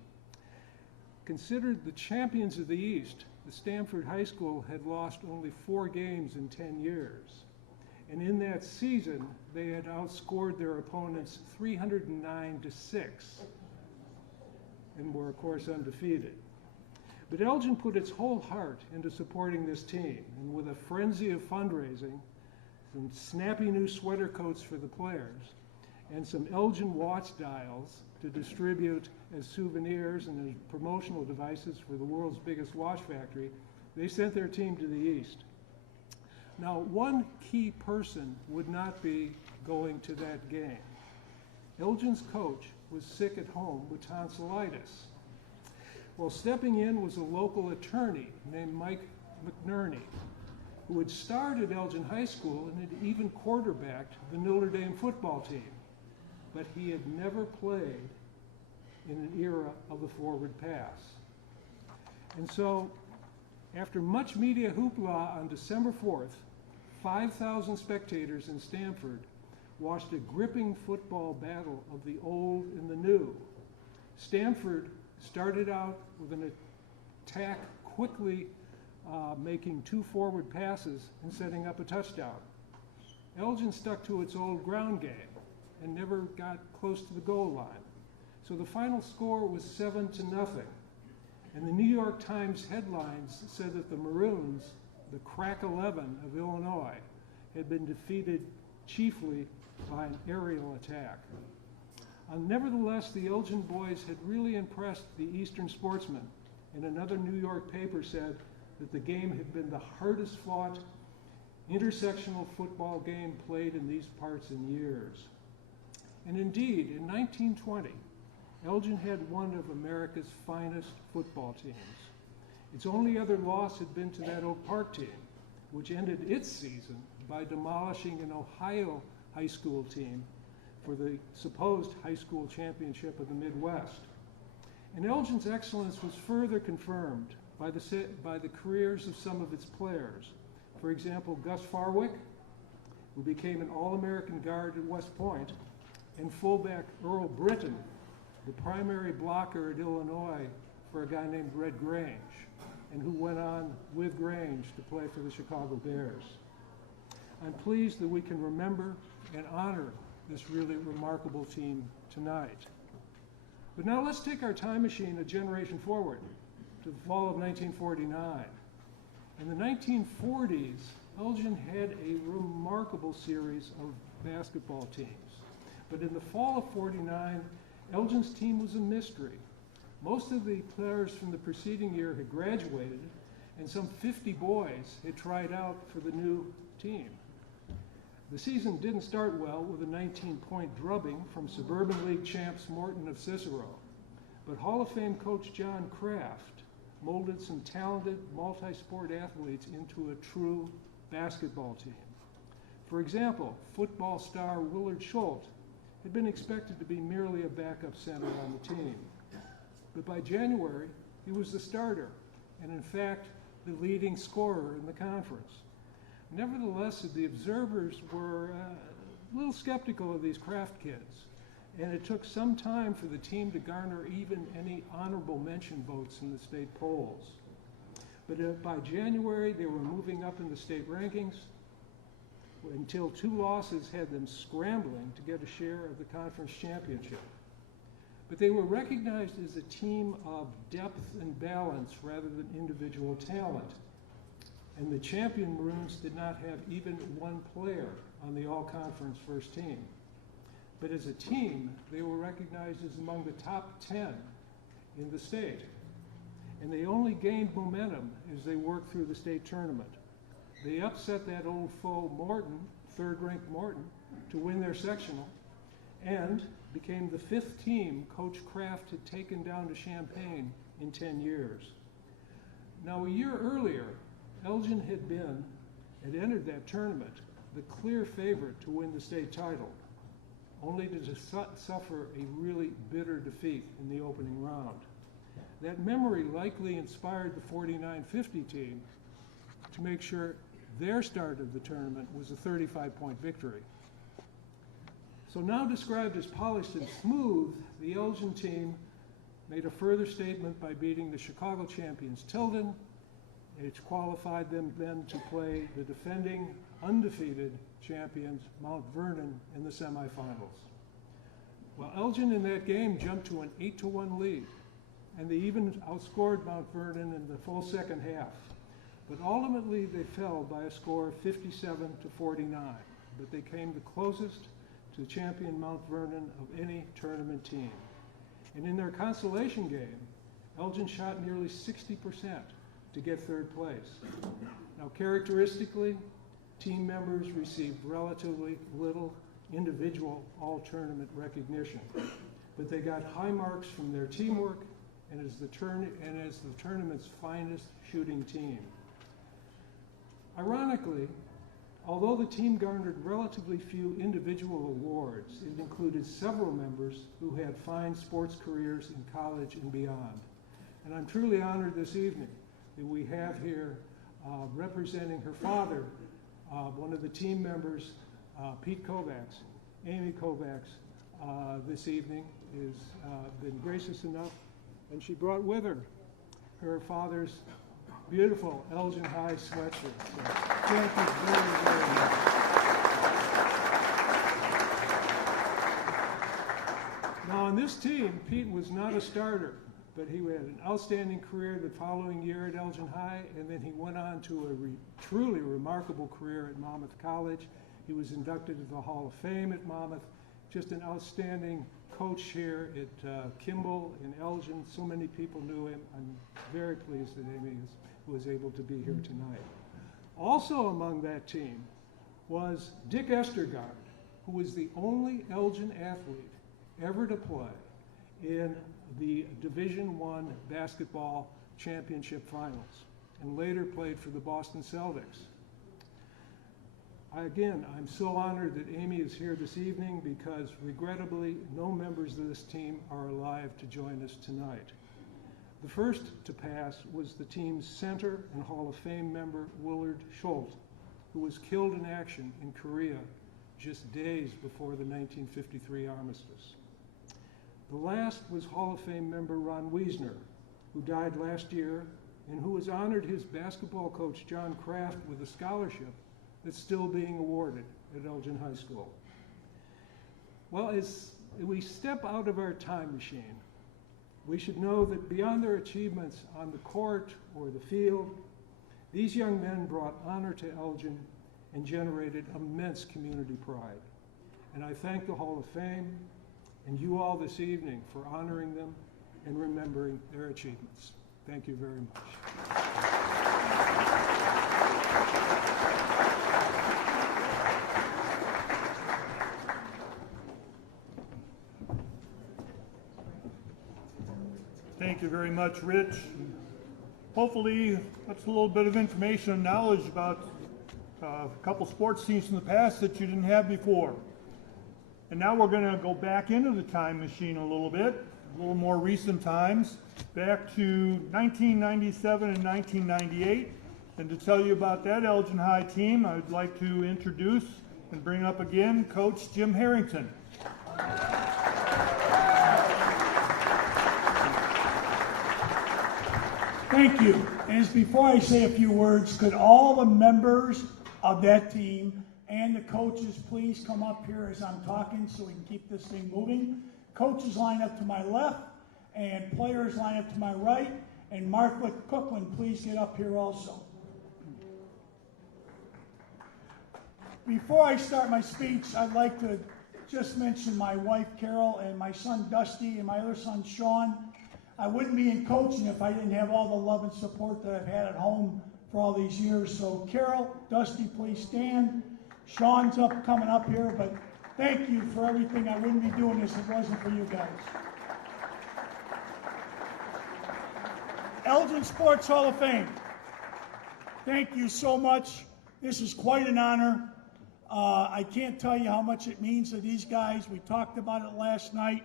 Considered the champions of the East, the Stamford High School had lost only 4 games in 10 years. And in that season, they had outscored their opponents 309-6 and were, of course, undefeated. But Elgin put its whole heart into supporting this team, and with a frenzy of fundraising, some snappy new sweater coats for the players, and some Elgin watch dials to distribute as souvenirs and as promotional devices for the world's biggest watch factory, they sent their team to the East. Now, one key person would not be going to that game. Elgin's coach was sick at home with tonsillitis. Well, stepping in was a local attorney named Mike McNerney, who had starred at Elgin High School and had even quarterbacked the Notre Dame football team. But he had never played in an era of the forward pass. And so, after much media hoopla on December 4th, 5,000 spectators in Stamford watched a gripping football battle of the old and the new. Stamford started out with an attack, quickly making 2 forward passes and setting up a touchdown. Elgin stuck to its old ground game and never got close to the goal line. So the final score was 7-0. And the New York Times headlines said that the Maroons, the crack 11 of Illinois, had been defeated chiefly by an aerial attack. Nevertheless, the Elgin boys had really impressed the Eastern sportsmen, and another New York paper said that the game had been the hardest fought intersectional football game played in these parts in years. And indeed, in 1920, Elgin had one of America's finest football teams. Its only other loss had been to that Oak Park team, which ended its season by demolishing an Ohio high school team for the supposed high school championship of the Midwest. And Elgin's excellence was further confirmed by the careers of some of its players. For example, Gus Farwick, who became an All-American guard at West Point, and fullback Earl Britton, the primary blocker at Illinois for a guy named Red Grange, and who went on with Grange to play for the Chicago Bears. I'm pleased that we can remember and honor this really remarkable team tonight. But now let's take our time machine a generation forward to the fall of 1949. In the 1940s, Elgin had a remarkable series of basketball teams. But in the fall of '49, Elgin's team was a mystery. Most of the players from the preceding year had graduated, and some 50 boys had tried out for the new team. The season didn't start well with a 19-point drubbing from Suburban League champs Morton of Cicero, but Hall of Fame coach John Kraft molded some talented multi-sport athletes into a true basketball team. For example, football star Willard Schultz had been expected to be merely a backup center on the team. But by January, he was the starter, and in fact, the leading scorer in the conference. Nevertheless, the observers were a little skeptical of these Kraft kids, and it took some time for the team to garner even any honorable mention votes in the state polls. But by January, they were moving up in the state rankings until 2 losses had them scrambling to get a share of the conference championship. But they were recognized as a team of depth and balance rather than individual talent. And the champion Maroons did not have even one player on the all-conference first team. But as a team, they were recognized as among the top 10 in the state. And they only gained momentum as they worked through the state tournament. They upset that old foe Morton, third-ranked Morton, to win their sectional, and became the 5th team Coach Kraft had taken down to Champaign in 10 years. Now, a year earlier, Elgin had entered that tournament the clear favorite to win the state title, only to suffer a really bitter defeat in the opening round. That memory likely inspired the 49-50 team to make sure their start of the tournament was a 35-point victory. So now described as polished and smooth, the Elgin team made a further statement by beating the Chicago champions Tilden. It qualified them then to play the defending undefeated champions Mount Vernon in the semifinals. Well, Elgin in that game jumped to an 8-1 lead, and they even outscored Mount Vernon in the full second half. But ultimately they fell by a score of 57-49, but they came the closest to champion Mount Vernon of any tournament team. And in their consolation game, Elgin shot nearly 60% to get third place. Now, characteristically, team members received relatively little individual all-tournament recognition, but they got high marks from their teamwork and as the tournament's finest shooting team. Ironically, although the team garnered relatively few individual awards, it included several members who had fine sports careers in college and beyond. And I'm truly honored this evening that we have here representing her father, one of the team members, Pete Kovacs. Amy Kovacs this evening has been gracious enough, and she brought with her her father's beautiful Elgin High sweatshirt. So thank you very, very much. Now on this team, Pete was not a starter, but he had an outstanding career the following year at Elgin High, and then he went on to a truly remarkable career at Monmouth College. He was inducted into the Hall of Fame at Monmouth. Just an outstanding coach here at Kimball and Elgin. So many people knew him. I'm very pleased that Amy was able to be here tonight. Also among that team was Dick Estergaard, who was the only Elgin athlete ever to play in the Division I basketball championship finals, and later played for the Boston Celtics. I'm so honored that Amy is here this evening because regrettably no members of this team are alive to join us tonight. The first to pass was the team's center and Hall of Fame member Willard Schultz, who was killed in action in Korea just days before the 1953 armistice. The last was Hall of Fame member Ron Wiesner, who died last year and who has honored his basketball coach John Kraft with a scholarship that's still being awarded at Elgin High School. Well, as we step out of our time machine, we should know that beyond their achievements on the court or the field, these young men brought honor to Elgin and generated immense community pride. And I thank the Hall of Fame and you all this evening for honoring them and remembering their achievements. Thank you very much. Thank you very much, Rich. Hopefully, that's a little bit of information and knowledge about a couple sports teams in the past that you didn't have before. And now we're going to go back into the time machine a little bit. a little more recent times, back to 1997 and 1998. And to tell you about that Elgin High team, I would like to introduce and bring up again Coach Jim Harrington. Thank you. And before I say a few words, could all the members of that team and the coaches please come up here as I'm talking so we can keep this thing moving. Coaches line up to my left and players line up to my right. And Martha Cookland, please get up here also. Before I start my speech, I'd like to just mention my wife Carol and my son Dusty and my other son Sean. I wouldn't be in coaching if I didn't have all the love and support that I've had at home for all these years. So Carol, Dusty, please stand. Sean's coming up here, but thank you for everything. I wouldn't be doing this if it wasn't for you guys. Elgin Sports Hall of Fame. Thank you so much. This is quite an honor. I can't tell you how much it means to these guys. We talked about it last night.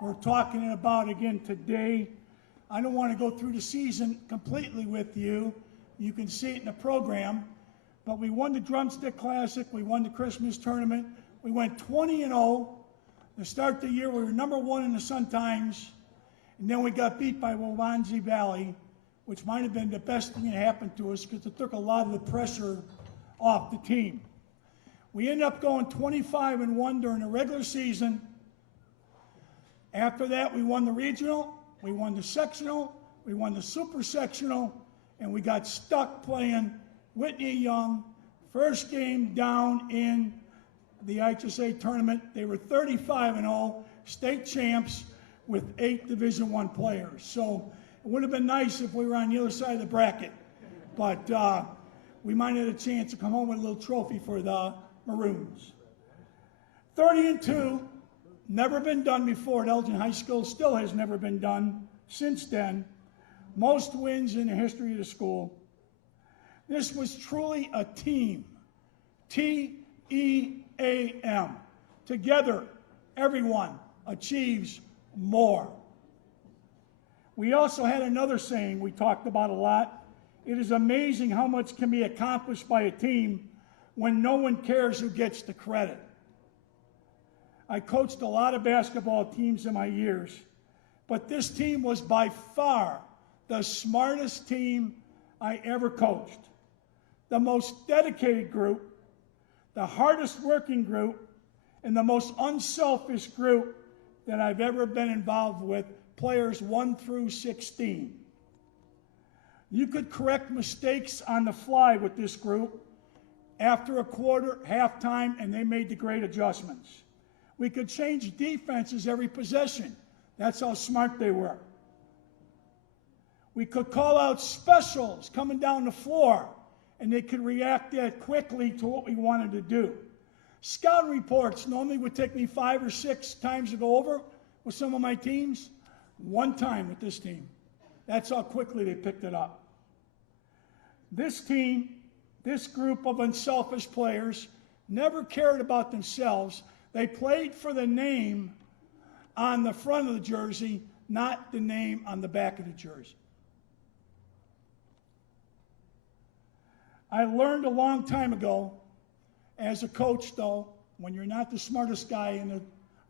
We're talking about it again today. I don't want to go through the season completely with you. You can see it in the program. But we won the Drumstick Classic. We won the Christmas tournament. We went 20-0. To start the year, we were #1 in the Sun-Times. And then we got beat by Waubonsie Valley, which might have been the best thing that happened to us because it took a lot of the pressure off the team. We ended up going 25-1 during the regular season. After that, we won the regional, we won the sectional, we won the super sectional, and we got stuck playing Whitney Young. First game down in the IHSA tournament. They were 35-0, state champs with 8 Division I players. So it would have been nice if we were on the other side of the bracket. But we might have had a chance to come home with a little trophy for the Maroons. 30-2, never been done before at Elgin High School, still has never been done since then. Most wins in the history of the school. This was truly a team. T-E-A-M. Together, everyone achieves more. We also had another saying we talked about a lot. It is amazing how much can be accomplished by a team when no one cares who gets the credit. I coached a lot of basketball teams in my years, but this team was by far the smartest team I ever coached. The most dedicated group, the hardest working group, and the most unselfish group that I've ever been involved with, players 1 through 16. You could correct mistakes on the fly with this group after a quarter, halftime, and they made the great adjustments. We could change defenses every possession. That's how smart they were. We could call out specials coming down the floor, and they could react that quickly to what we wanted to do. Scout reports normally would take me 5 or 6 times to go over with some of my teams. 1 time with this team. That's how quickly they picked it up. This team, this group of unselfish players, never cared about themselves. They played for the name on the front of the jersey, not the name on the back of the jersey. I learned a long time ago, as a coach though, when you're not the smartest guy in the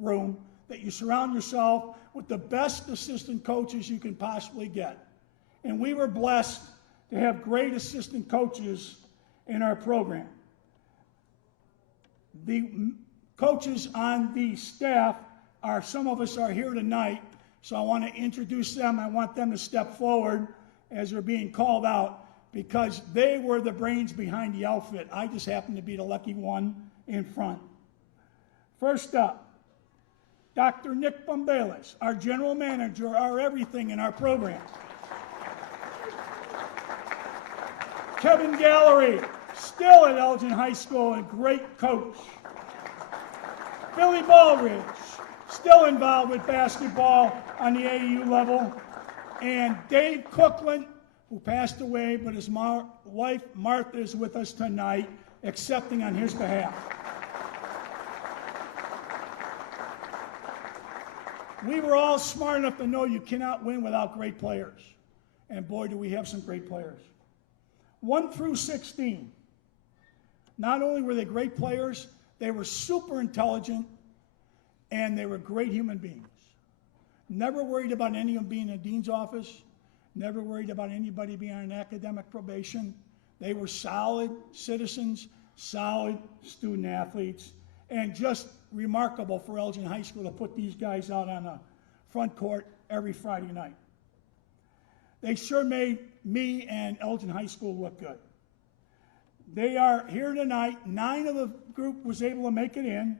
room, that you surround yourself with the best assistant coaches you can possibly get. And we were blessed to have great assistant coaches in our program. The coaches on the staff some of us are here tonight, so I want to introduce them. I want them to step forward as they're being called out because they were the brains behind the outfit. I just happened to be the lucky one in front. First up, Dr. Nick Bombalis, our general manager, our everything in our program. Kevin Gallery, still at Elgin High School, a great coach. Billy Baldridge, still involved with basketball on the AAU level. And Dave Cookland, who passed away, but his wife Martha is with us tonight, accepting on his behalf. We were all smart enough to know you cannot win without great players. And boy, do we have some great players. 1 through 16. Not only were they great players, they were super intelligent, and they were great human beings. Never worried about any of them being in a dean's office. Never worried about anybody being on academic probation. They were solid citizens, solid student athletes, and just remarkable for Elgin High School to put these guys out on the front court every Friday night. They sure made me and Elgin High School look good. They are here tonight. 9 of the group was able to make it in.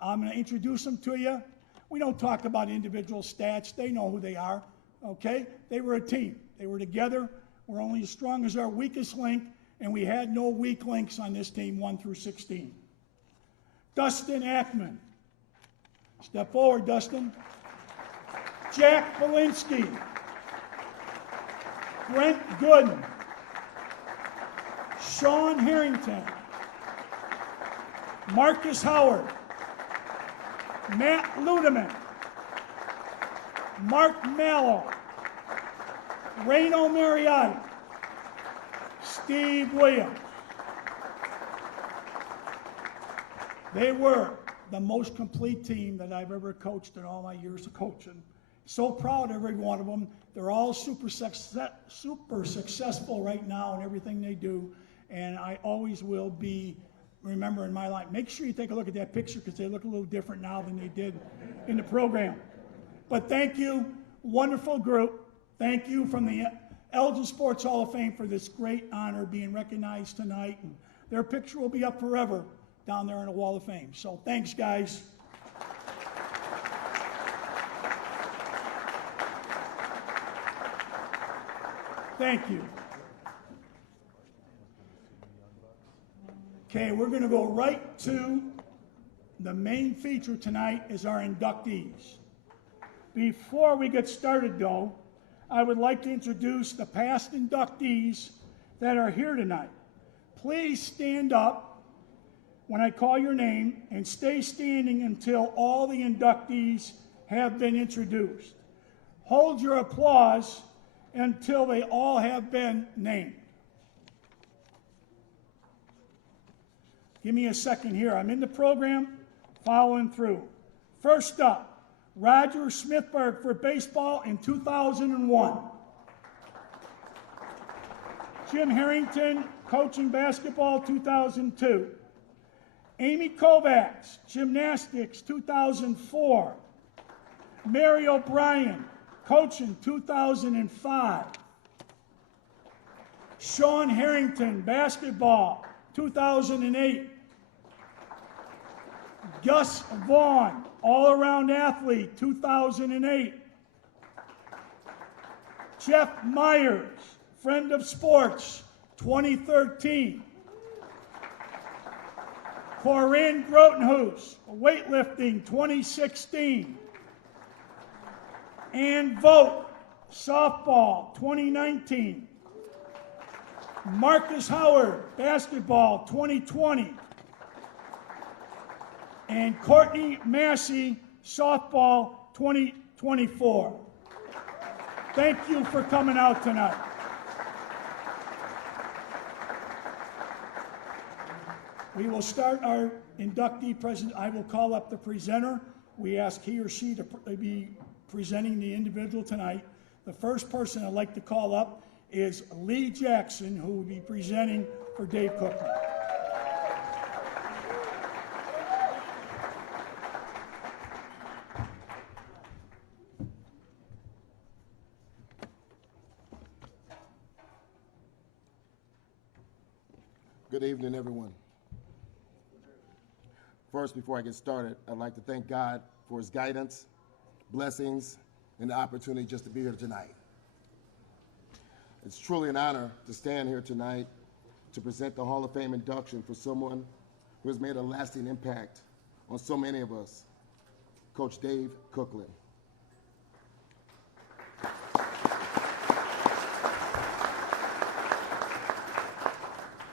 I'm going to introduce them to you. We don't talk about individual stats. They know who they are, okay? They were a team. They were together. We're only as strong as our weakest link, and we had no weak links on this team 1 through 16. Dustin Ackman. Step forward, Dustin. Jack Belinsky. Brent Gooden. Sean Harrington. Marcus Howard. Matt Ludeman. Mark Mallow. Reno Mariotti. Steve Williams. They were the most complete team that I've ever coached in all my years of coaching. So proud of every one of them. They're all super successful right now in everything they do, and I always will be remember in my life. Make sure you take a look at that picture because they look a little different now than they did in the program. But thank you, wonderful group. Thank you from the Elgin Sports Hall of Fame for this great honor being recognized tonight. And their picture will be up forever down there in the Wall of Fame. So thanks, guys. Thank you. Okay, we're going to go right to the main feature tonight is our inductees. Before we get started, though, I would like to introduce the past inductees that are here tonight. Please stand up when I call your name and stay standing until all the inductees have been introduced. Hold your applause until they all have been named. Give me a second here. I'm in the program, following through. First up, Roger Smithberg for baseball in 2001. Jim Harrington, coaching basketball, 2002. Amy Kovacs, gymnastics, 2004. Mary O'Brien, coaching, 2005. Sean Harrington, basketball, 2008. Gus Vaughn, all-around athlete, 2008. Jeff Myers, friend of sports, 2013. Corinne Grotenhuis, weightlifting, 2016. Ann Vogt, softball, 2019. Marcus Howard, basketball, 2020. And Courtney Massey, softball, 2024. Thank you for coming out tonight. We will start our inductee present. I will call up the presenter. We ask he or she to be presenting the individual tonight. The first person I'd like to call up is Lee Jackson, who will be presenting for Dave Cookman. Good evening, everyone. First, before I get started, I'd like to thank God for his guidance, blessings, and the opportunity just to be here tonight. It's truly an honor to stand here tonight to present the Hall of Fame induction for someone who has made a lasting impact on so many of us, Coach Dave Cookman.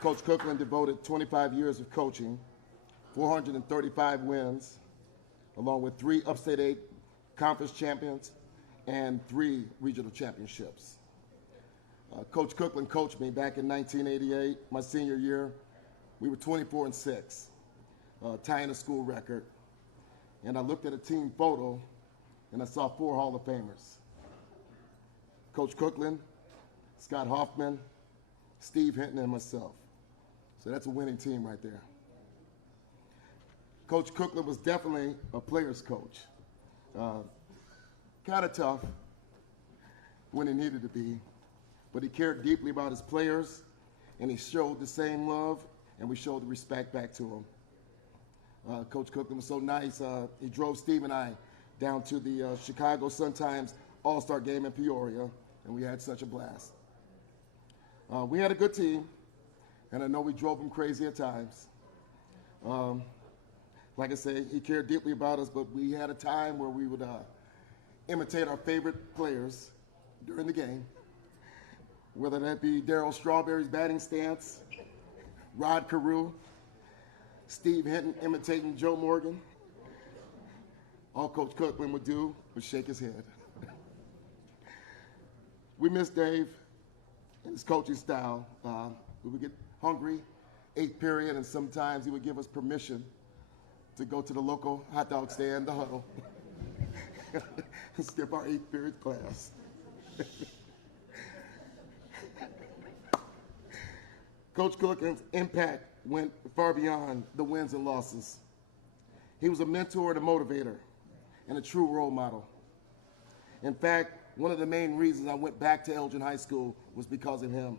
Coach Cookman devoted 25 years of coaching, 435 wins, along with 3 upstate 8 conference champions, and 3 regional championships. Coach Cookland coached me back in 1988, my senior year. We were 24-6, tying a school record. And I looked at a team photo, and I saw 4 Hall of Famers. Coach Cookland, Scott Hoffman, Steve Hinton, and myself. So that's a winning team right there. Coach Cookland was definitely a player's coach. Kind of tough when he needed to be, but he cared deeply about his players, and he showed the same love, and we showed the respect back to him. Coach Cookland was so nice. He drove Steve and I down to the Chicago Sun-Times All-Star game in Peoria, and we had such a blast. We had a good team, and I know we drove him crazy at times. Like I say, he cared deeply about us, but we had a time where we would imitate our favorite players during the game, whether that be Darryl Strawberry's batting stance, Rod Carew, Steve Hinton imitating Joe Morgan. All Coach Cookland would do was shake his head. We miss Dave and his coaching style. We would get hungry, 8th period, and sometimes he would give us permission to go to the local hot dog stand, the Huddle, and skip our 8th period class. Coach Cookland's impact went far beyond the wins and losses. He was a mentor and a motivator and a true role model. In fact, one of the main reasons I went back to Elgin High School was because of him.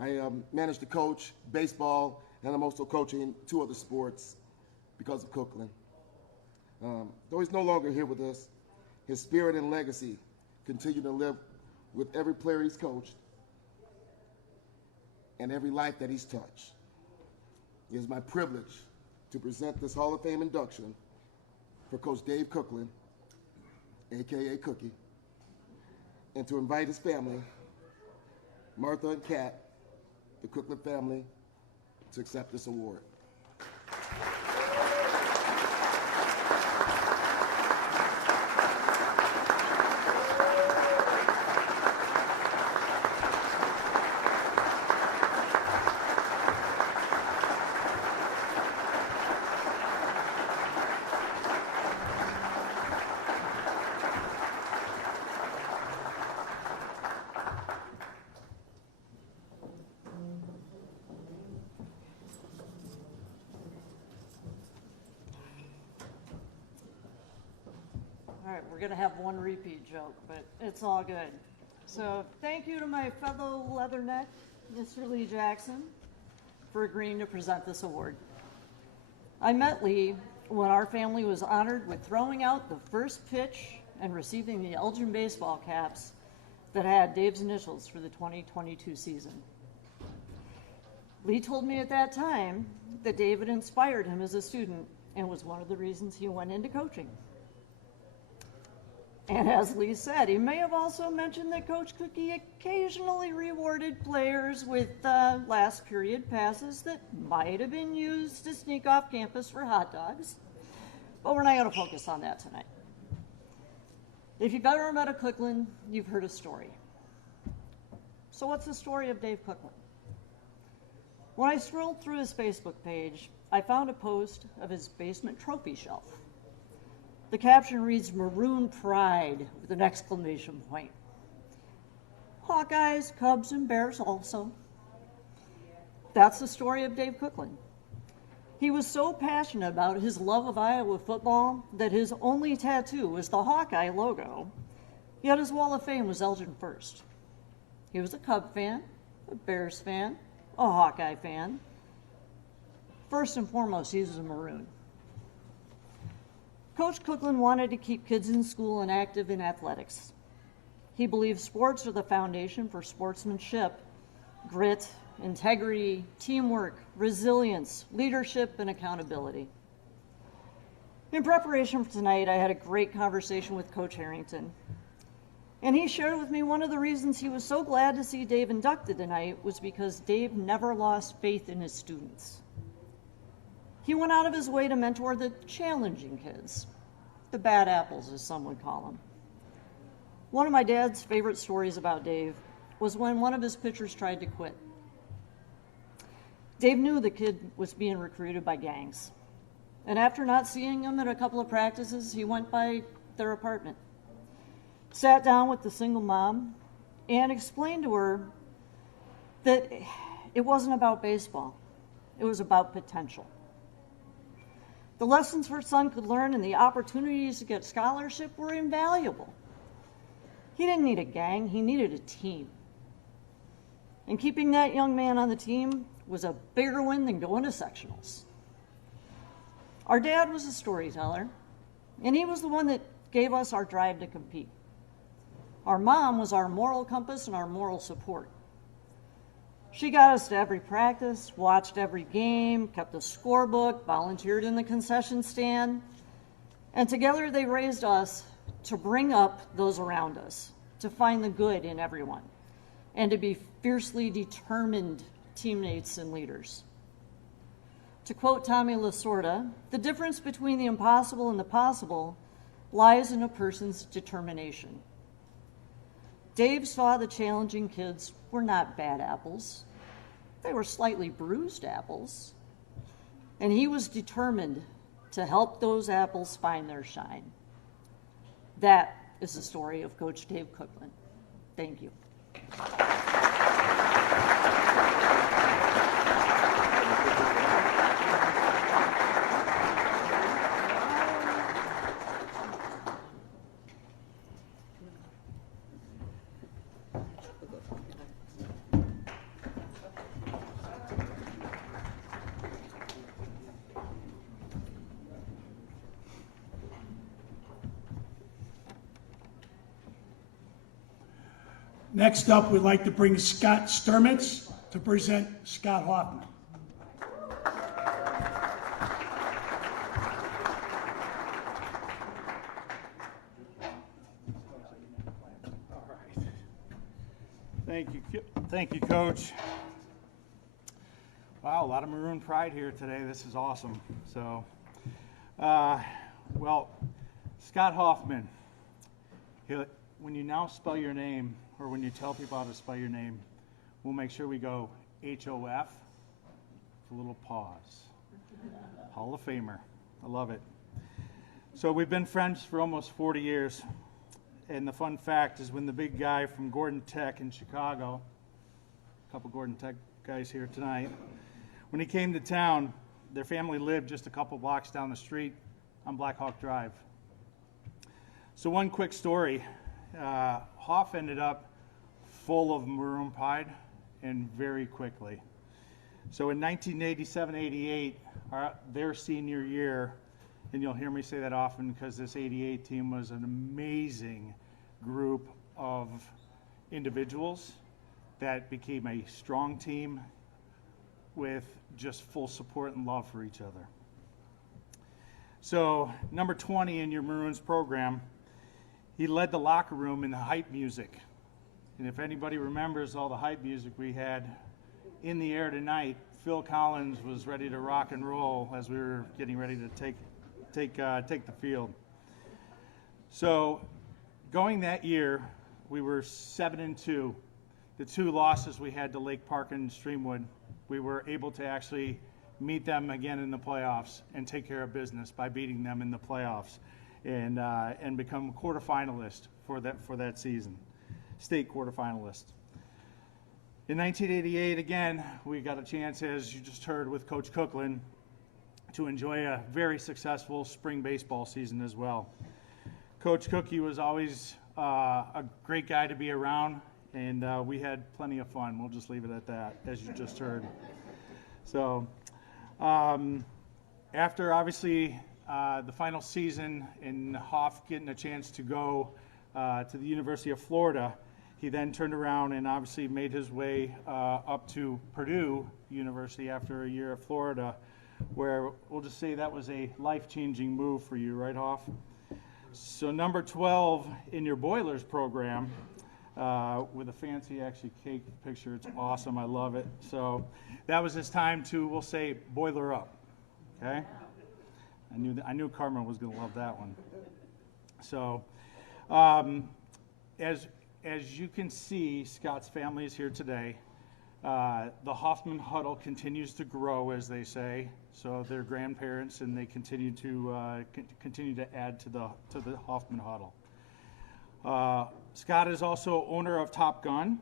I managed to coach baseball, and I'm also coaching 2 other sports because of Cookland. Though he's no longer here with us, his spirit and legacy continue to live with every player he's coached and every life that he's touched. It is my privilege to present this Hall of Fame induction for Coach Dave Cookland, AKA Cookie, and to invite his family, Martha and Kat, the Cookland family, to accept this award. All right, we're going to have one repeat joke, but it's all good. So thank you to my fellow leatherneck, Mr. Lee Jackson, for agreeing to present this award. I met Lee when our family was honored with throwing out the first pitch and receiving the Elgin baseball caps that had Dave's initials for the 2022 season. Lee told me at that time that Dave had inspired him as a student and was one of the reasons he went into coaching. And as Lee said, he may have also mentioned that Coach Cookie occasionally rewarded players with last period passes that might have been used to sneak off campus for hot dogs. But we're not going to focus on that tonight. If you've ever met a Cookland, you've heard a story. So what's the story of Dave Cookland? When I scrolled through his Facebook page, I found a post of his basement trophy shelf. The caption reads, "Maroon Pride," with an exclamation point. Hawkeyes, Cubs, and Bears also. That's the story of Dave Cookland. He was so passionate about his love of Iowa football that his only tattoo was the Hawkeye logo, yet his wall of fame was Elgin first. He was a Cub fan, a Bears fan, a Hawkeye fan. First and foremost, he was a Maroon. Coach Cookland wanted to keep kids in school and active in athletics. He believed sports are the foundation for sportsmanship, grit, integrity, teamwork, resilience, leadership, and accountability. In preparation for tonight, I had a great conversation with Coach Harrington. And he shared with me one of the reasons he was so glad to see Dave inducted tonight was because Dave never lost faith in his students. He went out of his way to mentor the challenging kids. the bad apples, as some would call them. One of my dad's favorite stories about Dave was when one of his pitchers tried to quit. Dave knew the kid was being recruited by gangs. And after not seeing him at a couple of practices, he went by their apartment, sat down with the single mom, and explained to her that it wasn't about baseball. It was about potential. The lessons her son could learn and the opportunities to get scholarship were invaluable. He didn't need a gang, he needed a team. And keeping that young man on the team was a bigger win than going to sectionals. Our dad was a storyteller, and he was the one that gave us our drive to compete. Our mom was our moral compass and our moral support. She got us to every practice, watched every game, kept a scorebook, volunteered in the concession stand, and together they raised us to bring up those around us, to find the good in everyone, and to be fiercely determined teammates and leaders. To quote Tommy Lasorda, the difference between the impossible and the possible lies in a person's determination. Dave saw the challenging kids were not bad apples. They were slightly bruised apples. And he was determined to help those apples find their shine. That is the story of Coach Dave Cookland. Thank you. Next up, we'd like to bring Scott Sturmitz to present Scott Hoffman. Thank you, Coach. Wow, a lot of Maroon pride here today. This is awesome. So, well, Scott Hoffman, when you now spell your name, or when you tell people how to spell your name, we'll make sure we go H-O-F with a little pause. Hall of Famer. I love it. So we've been friends for almost 40 years. And the fun fact is when the big guy from Gordon Tech in Chicago, a couple Gordon Tech guys here tonight, when he came to town, their family lived just a couple blocks down the street on Black Hawk Drive. So one quick story. Hoff ended up full of Maroon pride and very quickly. So in 1987-88, their senior year, and you'll hear me say that often because this 88 team was an amazing group of individuals that became a strong team with just full support and love for each other. So number 20 in your Maroons program, he led the locker room in the hype music. And if anybody remembers all the hype music we had in the air tonight, Phil Collins was ready to rock and roll as we were getting ready to take the field. So going that year, we were 7-2. The two losses we had to Lake Park and Streamwood, we were able to actually meet them again in the playoffs and take care of business by beating them in the playoffs and become quarterfinalist for that season, state quarterfinalist. In 1988, again, we got a chance, as you just heard with Coach Cookland, to enjoy a very successful spring baseball season as well. Coach Cookie was always a great guy to be around, and we had plenty of fun. We'll just leave it at that, as you just heard. So after, obviously, the final season and Hoff getting a chance to go to the University of Florida, he then turned around and obviously made his way up to Purdue University after a year at Florida, where we'll just say that was a life-changing move for you, right, Hoff? So number 12 in your Boilers program, with a fancy actually cake picture. It's awesome. I love it. So that was his time to, we'll say, boiler up. Okay? I knew Carmen was going to love that one. So, as you can see, Scott's family is here today. The Hoffman huddle continues to grow, as they say. So they're grandparents, and they continue to add to the Hoffman huddle. Scott is also owner of Top Gun,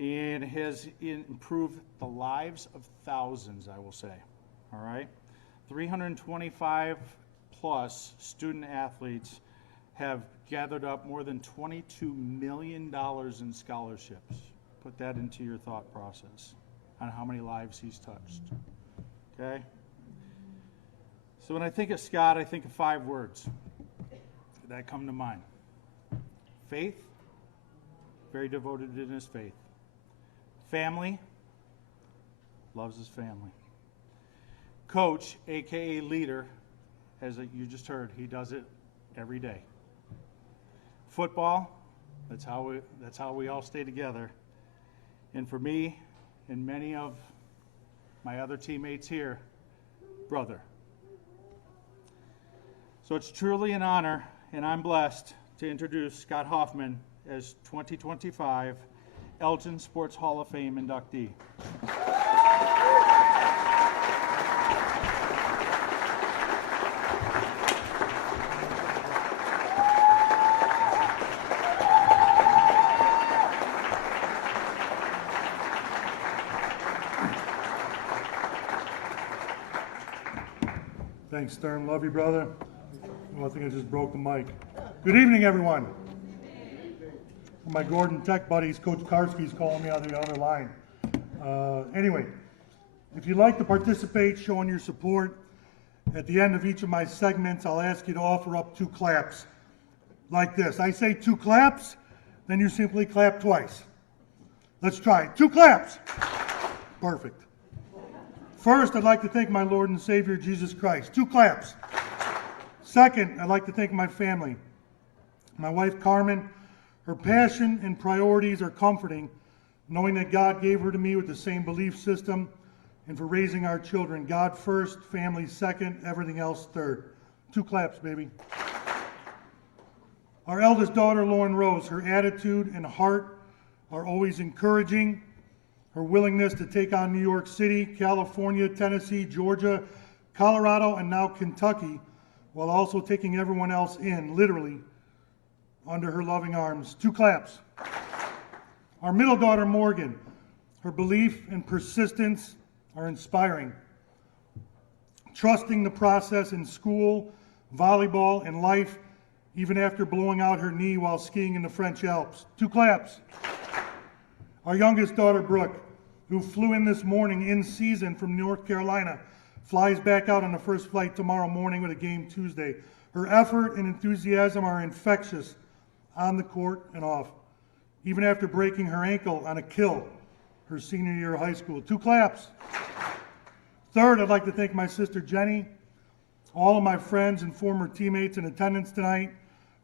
and has improved the lives of thousands, I will say. All right, 325 plus student athletes have gathered up more than $22 million in scholarships. Put that into your thought process on how many lives he's touched. Okay? So when I think of Scott, I think of 5 words that come to mind. Faith, very devoted in his faith. Family, loves his family. Coach, aka leader, as you just heard, he does it every day. Football, that's how we all stay together. And for me and many of my other teammates here, brother. So it's truly an honor, and I'm blessed to introduce Scott Hoffman as 2025 Elgin Sports Hall of Fame inductee. Thanks, Stern. Love you, brother. Well, I think I just broke the mic. Good evening, everyone. My Gordon Tech buddies, Coach Karski's calling me on the other line. Anyway, if you'd like to participate, showing your support, at the end of each of my segments, I'll ask you to offer up 2 claps like this. I say 2 claps, then you simply clap twice. Let's try it. 2 claps. Perfect. First, I'd like to thank my Lord and Savior, Jesus Christ. 2 claps. Second, I'd like to thank my family. My wife, Carmen. Her passion and priorities are comforting, knowing that God gave her to me with the same belief system, and for raising our children. God first, family second, everything else third. 2 claps, baby. Our eldest daughter, Lauren Rose, her attitude and heart are always encouraging. Her willingness to take on New York City, California, Tennessee, Georgia, Colorado, and now Kentucky, while also taking everyone else in, literally, under her loving arms. 2 claps. Our middle daughter, Morgan, her belief and persistence are inspiring. Trusting the process in school, volleyball, and life, even after blowing out her knee while skiing in the French Alps. 2 claps. Our youngest daughter, Brooke, who flew in this morning in season from North Carolina, flies back out on the first flight tomorrow morning with a game Tuesday. Her effort and enthusiasm are infectious on the court and off, even after breaking her ankle on a kill her senior year of high school. 2 claps. Third, I'd like to thank my sister Jenny, all of my friends and former teammates in attendance tonight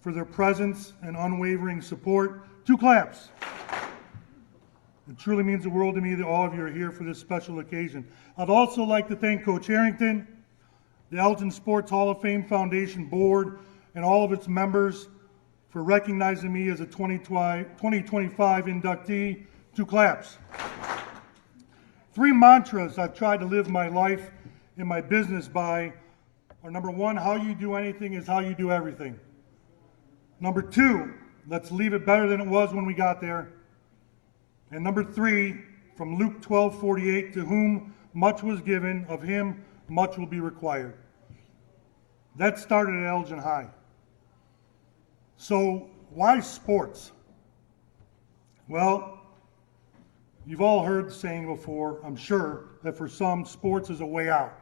for their presence and unwavering support. 2 claps. It truly means the world to me that all of you are here for this special occasion. I'd also like to thank Coach Harrington, the Elgin Sports Hall of Fame Foundation Board, and all of its members for recognizing me as a 2025 inductee. 2 claps. 3 mantras I've tried to live my life and my business by are: number 1, how you do anything is how you do everything. Number 2, let's leave it better than it was when we got there. And number 3, from Luke 12:48, to whom much was given, of him much will be required. That started at Elgin High. So why sports? Well, you've all heard the saying before, I'm sure, that for some, sports is a way out.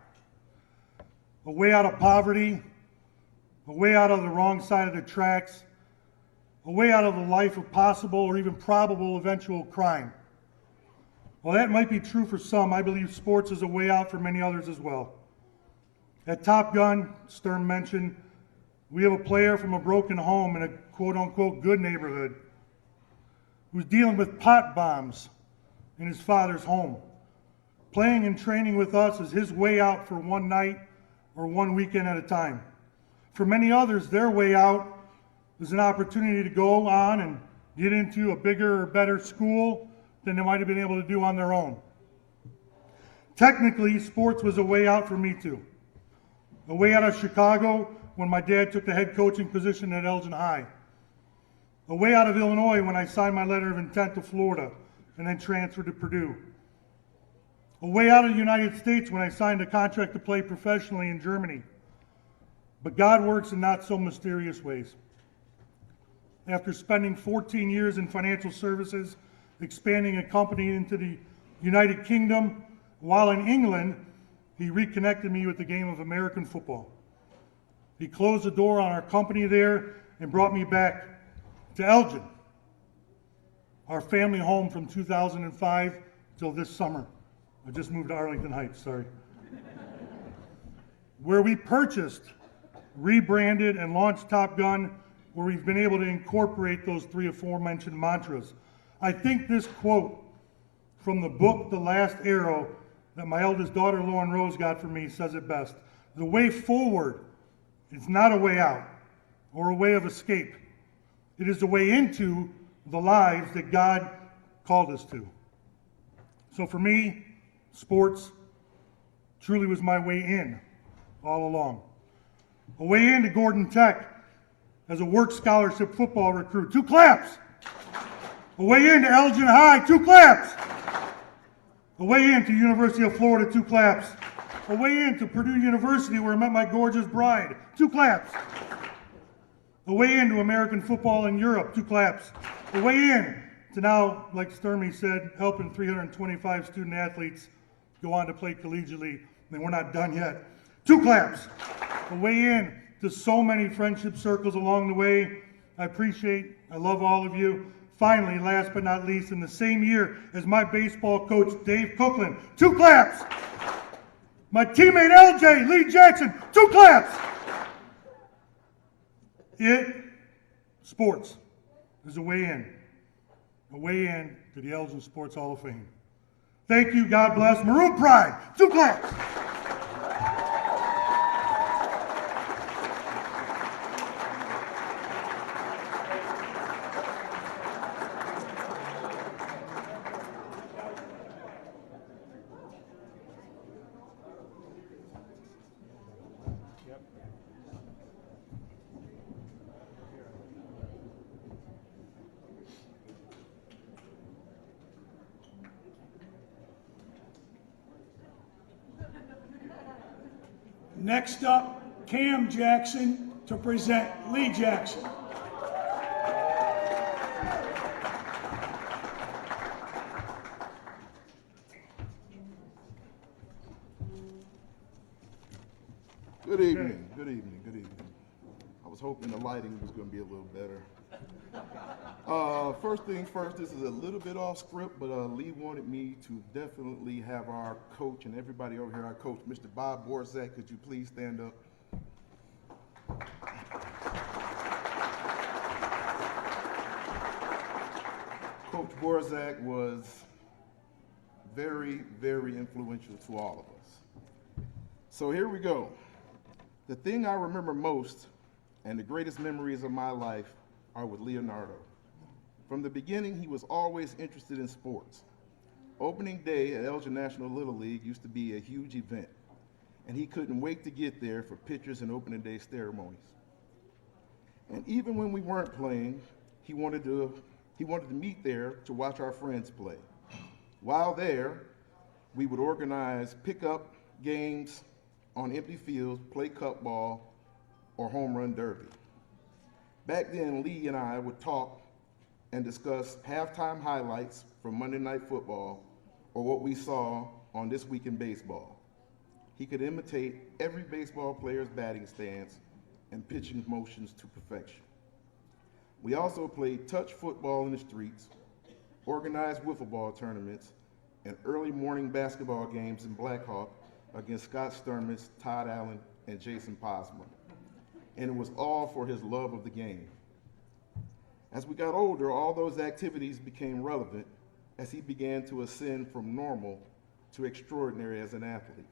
A way out of poverty, a way out of the wrong side of the tracks, a way out of the life of possible or even probable eventual crime. While that might be true for some, I believe sports is a way out for many others as well. At Top Gun, Stern mentioned, we have a player from a broken home in a quote-unquote good neighborhood who's dealing with pot bombs in his father's home. Playing and training with us is his way out for one night or one weekend at a time. For many others, their way out was an opportunity to go on and get into a bigger or better school than they might have been able to do on their own. Technically, sports was a way out for me too. A way out of Chicago when my dad took the head coaching position at Elgin High. A way out of Illinois when I signed my letter of intent to Florida and then transferred to Purdue. A way out of the United States when I signed a contract to play professionally in Germany. But God works in not so mysterious ways. After spending 14 years in financial services, expanding a company into the United Kingdom, while in England, he reconnected me with the game of American football. He closed the door on our company there and brought me back to Elgin, our family home from 2005 till this summer. I just moved to Arlington Heights, sorry. Where we purchased, rebranded, and launched Top Gun, where we've been able to incorporate those three aforementioned mantras. I think this quote from the book, The Last Arrow, that my eldest daughter, Lauren Rose, got for me says it best. The way forward is not a way out or a way of escape. It is the way into the lives that God called us to. So for me, sports truly was my way in all along. A way into Gordon Tech as a work scholarship football recruit. 2 claps. A way into Elgin High. 2 claps. A way into University of Florida. 2 claps. A way into Purdue University where I met my gorgeous bride. 2 claps. A way into American football in Europe. 2 claps. A way in to now, like Sturmy said, helping 325 student athletes go on to play collegiately. And we're not done yet. 2 claps. A way in to so many friendship circles along the way. I love all of you. Finally, last but not least, in the same year as my baseball coach, Dave Cookland. 2 claps. My teammate, LJ Lee Jackson. 2 claps. Sports is a way in to the Elgin Sports Hall of Fame. Thank you, God bless. Maroon Pride. 2 claps. Next up, Cam Jackson to present Lee Jackson. Good evening, good evening, good evening. I was hoping the lighting was going to be a little better. First things first, this is a little bit off script, but Lee wanted me to definitely have our coach and everybody over here, our coach, Mr. Bob Borzak, could you please stand up? Coach Borzak was very, very influential to all of us. So here we go. The thing I remember most and the greatest memories of my life are with Leonardo. From the beginning, he was always interested in sports. Opening day at Elgin National Little League used to be a huge event, and he couldn't wait to get there for pictures and opening day ceremonies. And even when we weren't playing, he wanted to meet there to watch our friends play. While there, we would organize pickup games on empty fields, play cup ball, or home run derby. Back then, Lee and I would talk and discuss halftime highlights from Monday Night Football or what we saw on This Week in Baseball. He could imitate every baseball player's batting stance and pitching motions to perfection. We also played touch football in the streets, organized wiffle ball tournaments, and early morning basketball games in Black Hawk against Scott Sturmis, Todd Allen, and Jason Posma. And it was all for his love of the game. As we got older, all those activities became relevant as he began to ascend from normal to extraordinary as an athlete.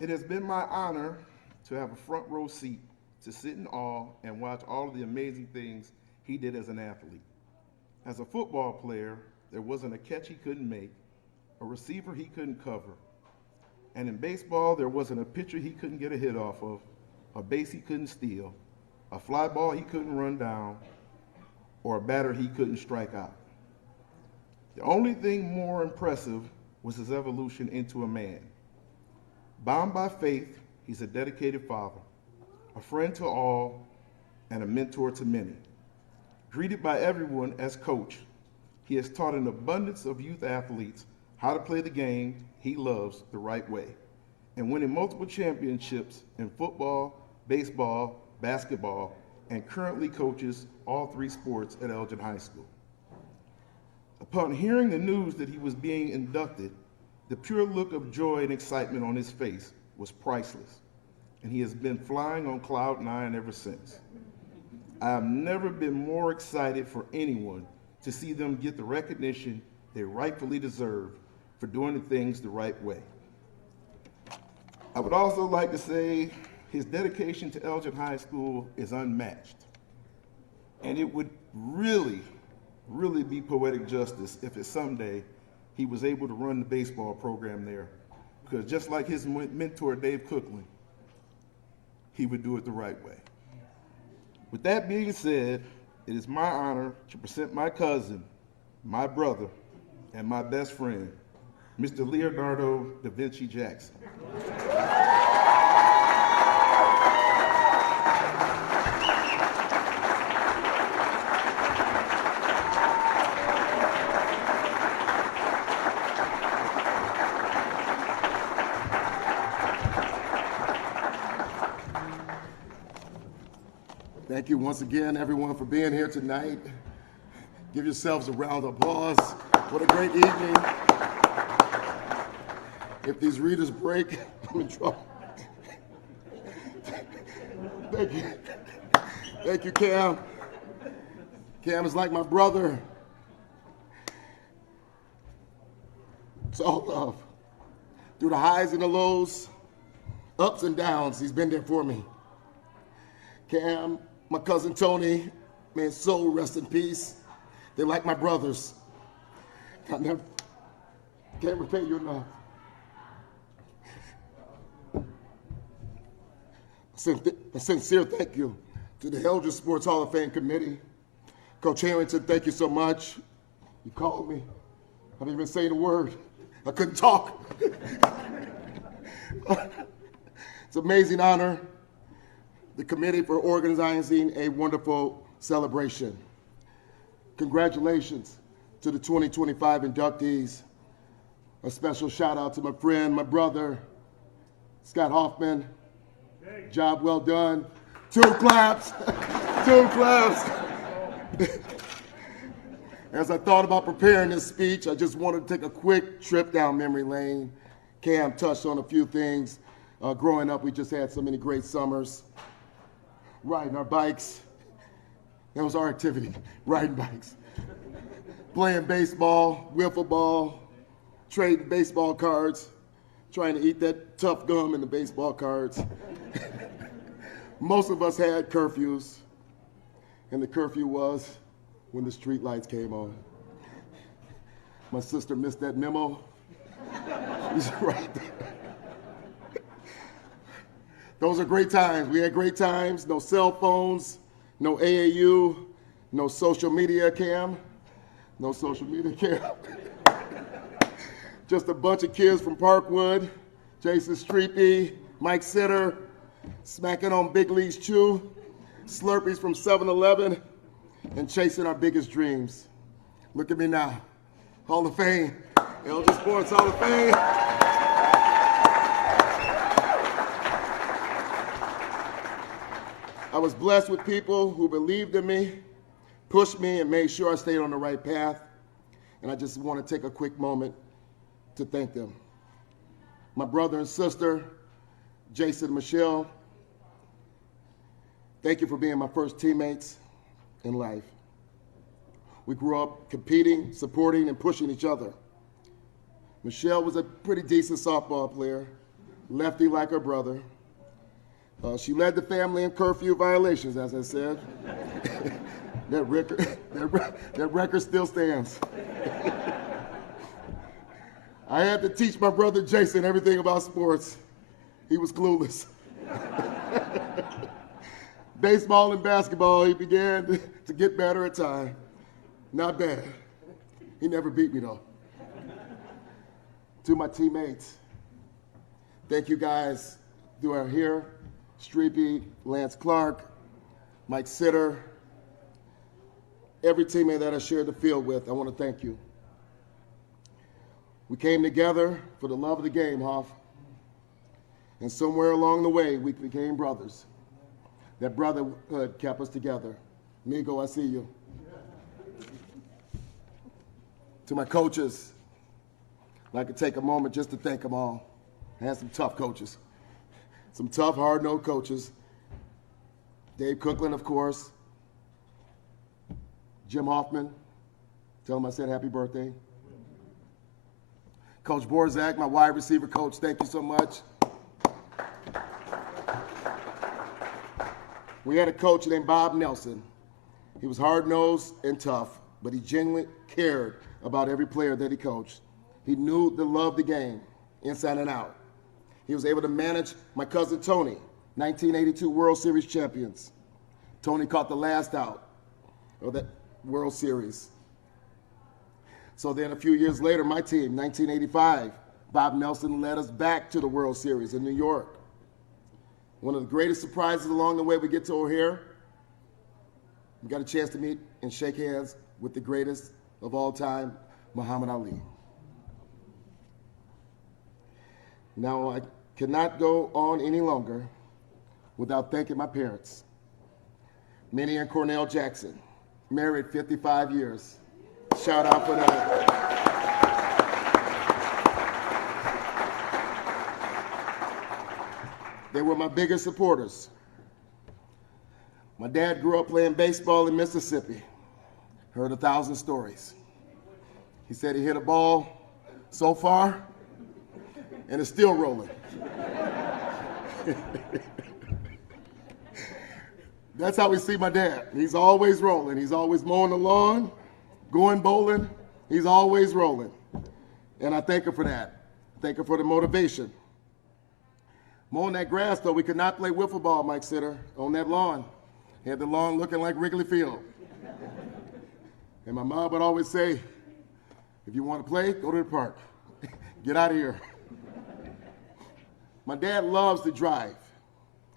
It has been my honor to have a front row seat to sit in awe and watch all of the amazing things he did as an athlete. As a football player, there wasn't a catch he couldn't make, a receiver he couldn't cover. And in baseball, there wasn't a pitcher he couldn't get a hit off of, a base he couldn't steal, a fly ball he couldn't run down, or a batter he couldn't strike out. The only thing more impressive was his evolution into a man. Bound by faith, he's a dedicated father, a friend to all, and a mentor to many. Greeted by everyone as coach, he has taught an abundance of youth athletes how to play the game he loves the right way, and winning multiple championships in football, baseball, basketball, and currently coaches all three sports at Elgin High School. Upon hearing the news that he was being inducted, the pure look of joy and excitement on his face was priceless, and he has been flying on cloud nine ever since. I have never been more excited for anyone to see them get the recognition they rightfully deserve for doing the things the right way. I would also like to say his dedication to Elgin High School is unmatched. And it would really be poetic justice if someday he was able to run the baseball program there. Because just like his mentor, Dave Cookland, he would do it the right way. With that being said, it is my honor to present my cousin, my brother, and my best friend, Mr. Leonardo da Vinci Jackson. Thank you once again, everyone, for being here tonight. Give yourselves a round of applause. What a great evening. If these readers break, I'm in trouble. Thank you. Thank you, Cam. Cam is like my brother. It's all love. Through the highs and the lows, ups and downs, he's been there for me. Cam, my cousin Tony, may his soul rest in peace. They're like my brothers. I never can't repay you enough. A sincere thank you to the Elgin Sports Hall of Fame Committee. Coach Harrington, thank you so much. You called me. I didn't even say a word. I couldn't talk. It's an amazing honor. The committee for organizing a wonderful celebration. Congratulations to the 2025 inductees. A special shout out to my friend, my brother, Scott Hoffman. Job well done. 2 claps. 2 claps. As I thought about preparing this speech, I just wanted to take a quick trip down memory lane. Cam touched on a few things. Growing up, we just had so many great summers. Riding our bikes. That was our activity, riding bikes. Playing baseball, wiffle ball, trading baseball cards, trying to eat that tough gum in the baseball cards. Most of us had curfews, and the curfew was when the street lights came on. My sister missed that memo. She's right there. Those are great times. We had great times. No cell phones, no AAU, no social media, Cam. No social media, Cam. Just a bunch of kids from Parkwood, Jason Streepy, Mike Sitter, smacking on Big League's Chew, Slurpees from 7-Eleven, and chasing our biggest dreams. Look at me now. Hall of Fame. Elgin Sports Hall of Fame. I was blessed with people who believed in me, pushed me, and made sure I stayed on the right path. And I just want to take a quick moment to thank them. My brother and sister, Jason and Michelle, thank you for being my first teammates in life. We grew up competing, supporting, and pushing each other. Michelle was a pretty decent softball player, lefty like her brother. She led the family in curfew violations, as I said. that record still stands. I had to teach my brother Jason everything about sports. He was clueless. Baseball and basketball, he began to get better at time. Not bad. He never beat me, though. To my teammates, thank you guys who are here. Streepy, Lance Clark, Mike Sitter, every teammate that I shared the field with, I want to thank you. We came together for the love of the game, Hoff. And somewhere along the way, we became brothers. That brotherhood kept us together. Migo, I see you. To my coaches, I'd like to take a moment just to thank them all. I had some tough coaches. Some tough, hard-nosed coaches. Dave Cookland, of course. Jim Hoffman. Tell him I said happy birthday. Coach Borzak, my wide receiver coach, thank you so much. We had a coach named Bob Nelson. He was hard-nosed and tough, but he genuinely cared about every player that he coached. He knew to love the game, inside and out. He was able to manage my cousin Tony, 1982 World Series champions. Tony caught the last out of that World Series. So then a few years later, my team, 1985, Bob Nelson led us back to the World Series in New York. One of the greatest surprises along the way we get to O'Hare, we got a chance to meet and shake hands with the greatest of all time, Muhammad Ali. Now, I cannot go on any longer without thanking my parents, Minnie and Cornell Jackson, married 55 years. Shout out for that. They were my biggest supporters. My dad grew up playing baseball in Mississippi. Heard 1,000 stories. He said he hit a ball so far, and it's still rolling. That's how we see my dad. He's always rolling. He's always mowing the lawn, going bowling. He's always rolling. And I thank him for that. Thank him for the motivation. Mowing that grass, though, we could not play wiffle ball, Mike Sitter, on that lawn. He had the lawn looking like Wrigley Field. And my mom would always say, if you want to play, go to the park. Get out of here. My dad loves to drive.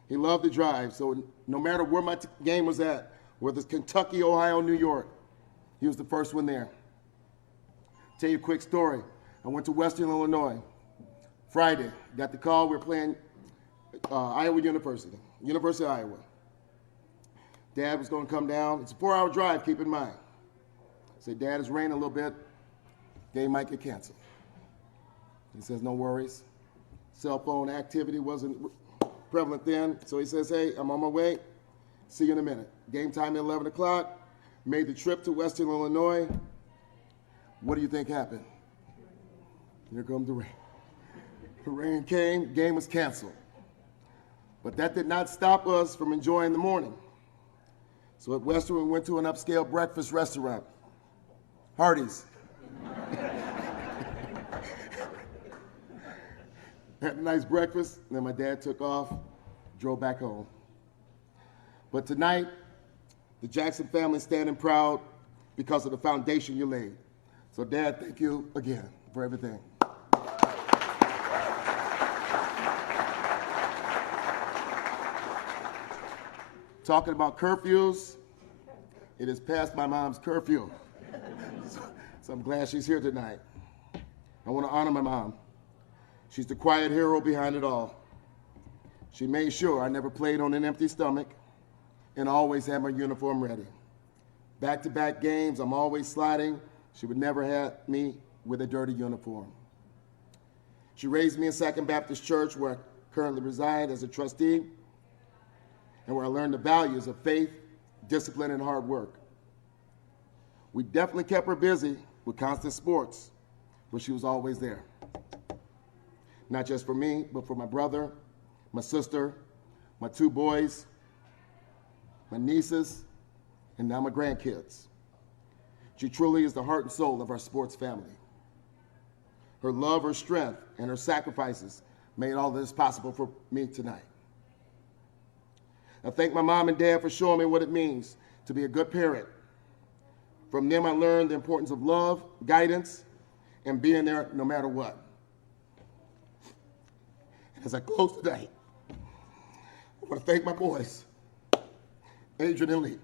He loved to drive, so no matter where my game was at, whether it's Kentucky, Ohio, New York, he was the first one there. Tell you a quick story. I went to Western Illinois. Friday, got the call, we were playing Iowa University, University of Iowa. Dad was going to come down. It's a 4-hour drive, keep in mind. I said, Dad, it's raining a little bit. Game might get canceled. He says, no worries. Cell phone activity wasn't prevalent then, so he says, hey, I'm on my way. See you in a minute. Game time at 11 o'clock. Made the trip to Western Illinois. What do you think happened? Here comes the rain. The rain came, game was canceled. But that did not stop us from enjoying the morning. So at Western, we went to an upscale breakfast restaurant, Hardee's. Had a nice breakfast, and then my dad took off, drove back home. But tonight, the Jackson family is standing proud because of the foundation you laid. So Dad, thank you again for everything. Talking about curfews, it is past my mom's curfew. So I'm glad she's here tonight. I want to honor my mom. She's the quiet hero behind it all. She made sure I never played on an empty stomach and always had my uniform ready. Back-to-back games, I'm always sliding. She would never have me with a dirty uniform. She raised me in Second Baptist Church, where I currently reside as a trustee, and where I learned the values of faith, discipline, and hard work. We definitely kept her busy with constant sports, but she was always there. Not just for me, but for my brother, my sister, my 2 boys, my nieces, and now my grandkids. She truly is the heart and soul of our sports family. Her love, her strength, and her sacrifices made all this possible for me tonight. I thank my mom and dad for showing me what it means to be a good parent. From them, I learned the importance of love, guidance, and being there no matter what. As I close tonight, I want to thank my boys, Adrian and Lee.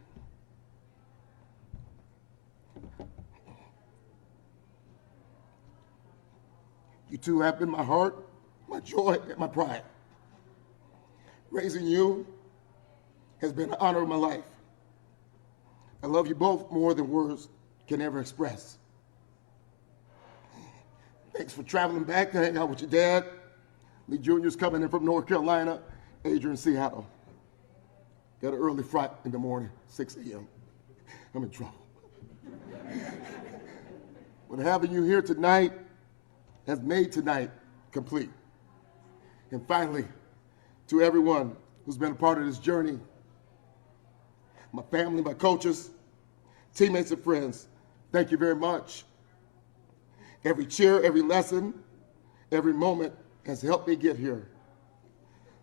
You two have been my heart, my joy, and my pride. Raising you has been an honor of my life. I love you both more than words can ever express. Thanks for traveling back to hang out with your dad. Lee Jr.'s coming in from North Carolina, Adrian, Seattle. Got an early flight in the morning, 6 a.m. I'm in trouble. But having you here tonight has made tonight complete. And finally, to everyone who's been a part of this journey, my family, my coaches, teammates, and friends, thank you very much. Every cheer, every lesson, every moment has helped me get here.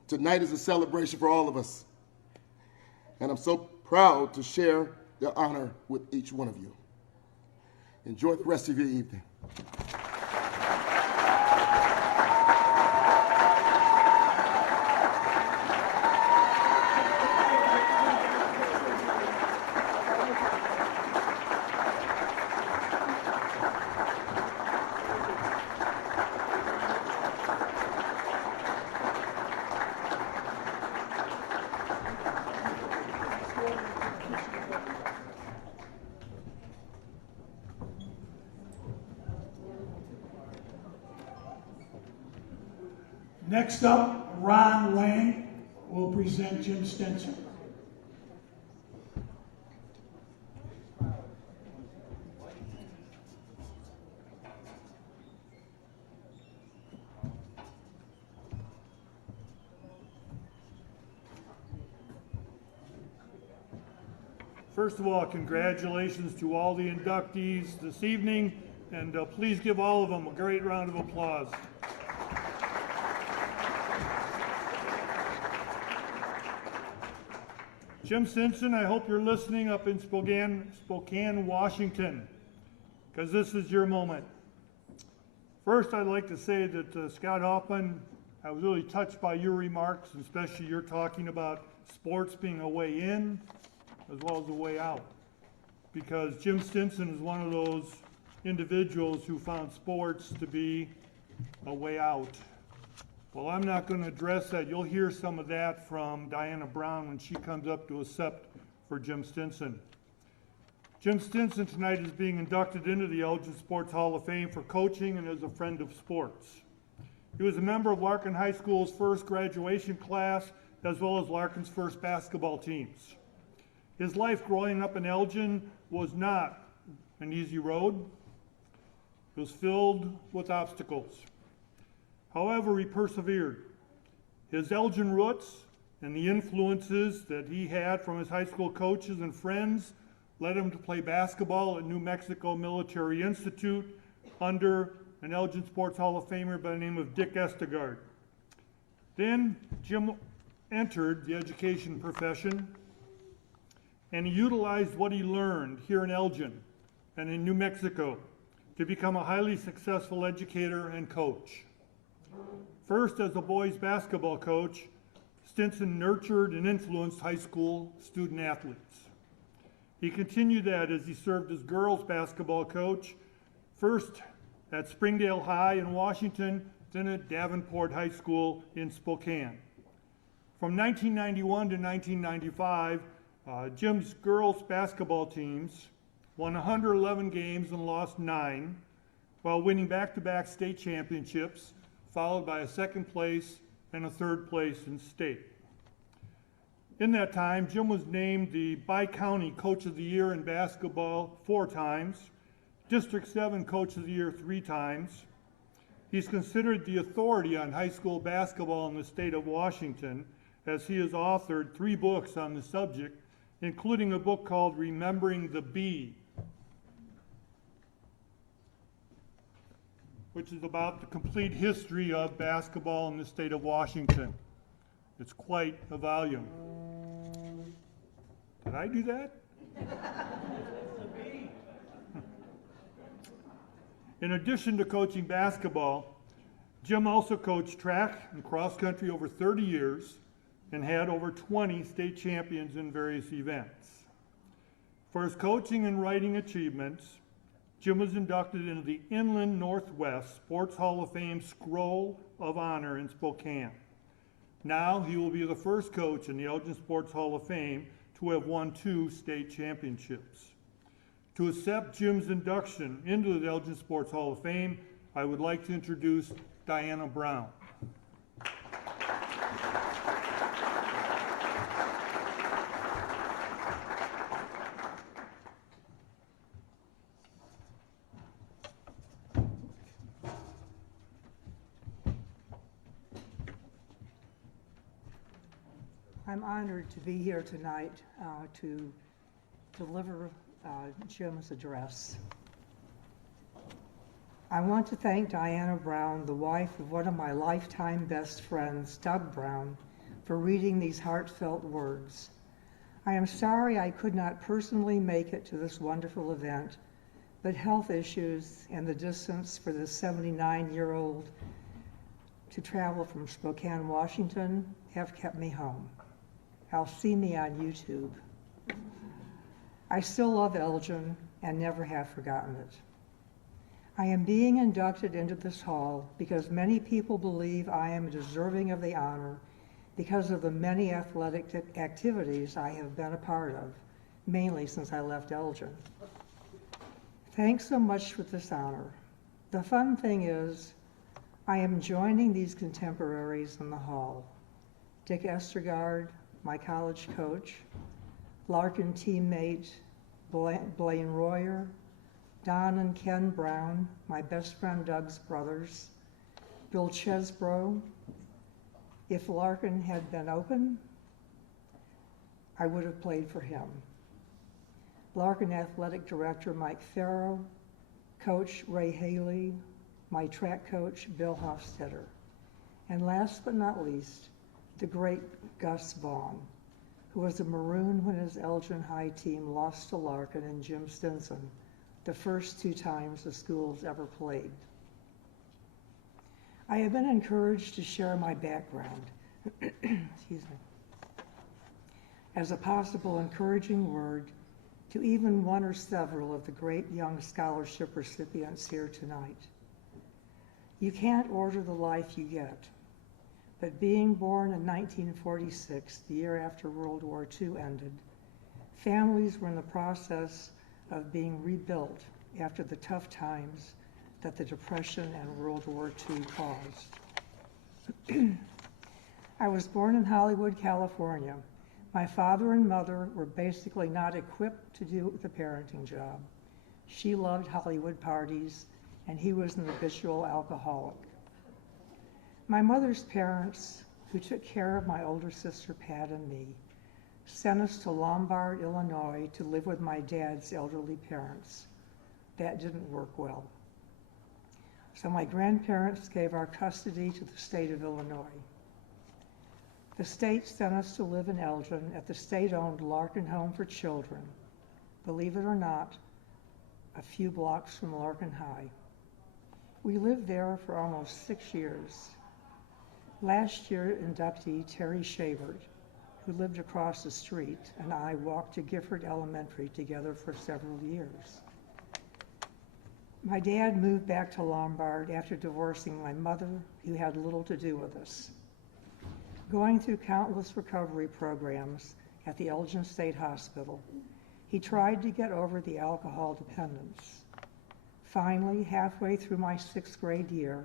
Tonight is a celebration for all of us, and I'm so proud to share the honor with each one of you. Enjoy the rest of your evening. Next up, Ron Lang will present Jim Stinson. First of all, congratulations to all the inductees this evening, and please give all of them a great round of applause. Jim Stinson, I hope you're listening up in Spokane, Washington, because this is your moment. First, I'd like to say that Scott Hoffman, I was really touched by your remarks, especially your talking about sports being a way in as well as a way out, because Jim Stinson is one of those individuals who found sports to be a way out. Well, I'm not going to address that. You'll hear some of that from Diana Brown when she comes up to accept for Jim Stinson. Jim Stinson tonight is being inducted into the Elgin Sports Hall of Fame for coaching and as a friend of sports. He was a member of Larkin High School's first graduation class, as well as Larkin's first basketball teams. His life growing up in Elgin was not an easy road. It was filled with obstacles. However, he persevered. His Elgin roots and the influences that he had from his high school coaches and friends led him to play basketball at New Mexico Military Institute under an Elgin Sports Hall of Famer by the name of Dick Estegard. Then Jim entered the education profession, and he utilized what he learned here in Elgin and in New Mexico to become a highly successful educator and coach. First, as a boys basketball coach, Stinson nurtured and influenced high school student athletes. He continued that as he served as girls basketball coach, first at Springdale High in Washington, then at Davenport High School in Spokane. From 1991 to 1995, Jim's girls basketball teams won 111 games and lost 9, while winning back-to-back state championships, followed by a second place and a third place in state. In that time, Jim was named the Bi-County Coach of the Year in basketball 4 times, District 7 Coach of the Year 3 times. He's considered the authority on high school basketball in the state of Washington, as he has authored 3 books on the subject, including a book called Remembering the Bee, which is about the complete history of basketball in the state of Washington. It's quite a volume. Did I do that? In addition to coaching basketball, Jim also coached track and cross country over 30 years and had over 20 state champions in various events. For his coaching and writing achievements, Jim was inducted into the Inland Northwest Sports Hall of Fame Scroll of Honor in Spokane. Now he will be the first coach in the Elgin Sports Hall of Fame to have won 2 state championships. To accept Jim's induction into the Elgin Sports Hall of Fame, I would like to introduce Diana Brown. I'm honored to be here tonight to deliver Jim's address. I want to thank Diana Brown, the wife of one of my lifetime best friends, Doug Brown, for reading these heartfelt words. I am sorry I could not personally make it to this wonderful event, but health issues and the distance for this 79-year-old to travel from Spokane, Washington, have kept me home. I'll see me on YouTube. I still love Elgin and never have forgotten it. I am being inducted into this hall because many people believe I am deserving of the honor because of the many athletic activities I have been a part of, mainly since I left Elgin. Thanks so much for this honor. The fun thing is, I am joining these contemporaries in the hall. Dick Estergaard, my college coach, Larkin teammate Blaine Royer, Don and Ken Brown, my best friend Doug's brothers, Bill Chesbro. If Larkin had been open, I would have played for him. Larkin Athletic Director Mike Farrow, Coach Ray Haley, my track coach Bill Hofstetter, and last but not least, the great Gus Vaughn, who was a Maroon when his Elgin High team lost to Larkin and Jim Stinson, the first 2 times the schools ever played. I have been encouraged to share my background, excuse me, as a possible encouraging word to even one or several of the great young scholarship recipients here tonight. You can't order the life you get, but being born in 1946, the year after World War II ended, families were in the process of being rebuilt after the tough times that the Depression and World War II caused. I was born in Hollywood, California. My father and mother were basically not equipped to do the parenting job. She loved Hollywood parties, and he was an habitual alcoholic. My mother's parents, who took care of my older sister Pat and me, sent us to Lombard, Illinois to live with my dad's elderly parents. That didn't work well. So my grandparents gave our custody to the state of Illinois. The state sent us to live in Elgin at the state-owned Larkin Home for Children, believe it or not, a few blocks from Larkin High. We lived there for almost 6 years. Last year, inductee Terry Shavert, who lived across the street, and I walked to Gifford Elementary together for several years. My dad moved back to Lombard after divorcing my mother, who had little to do with us. Going through countless recovery programs at the Elgin State Hospital, he tried to get over the alcohol dependence. Finally, halfway through my 6th grade year,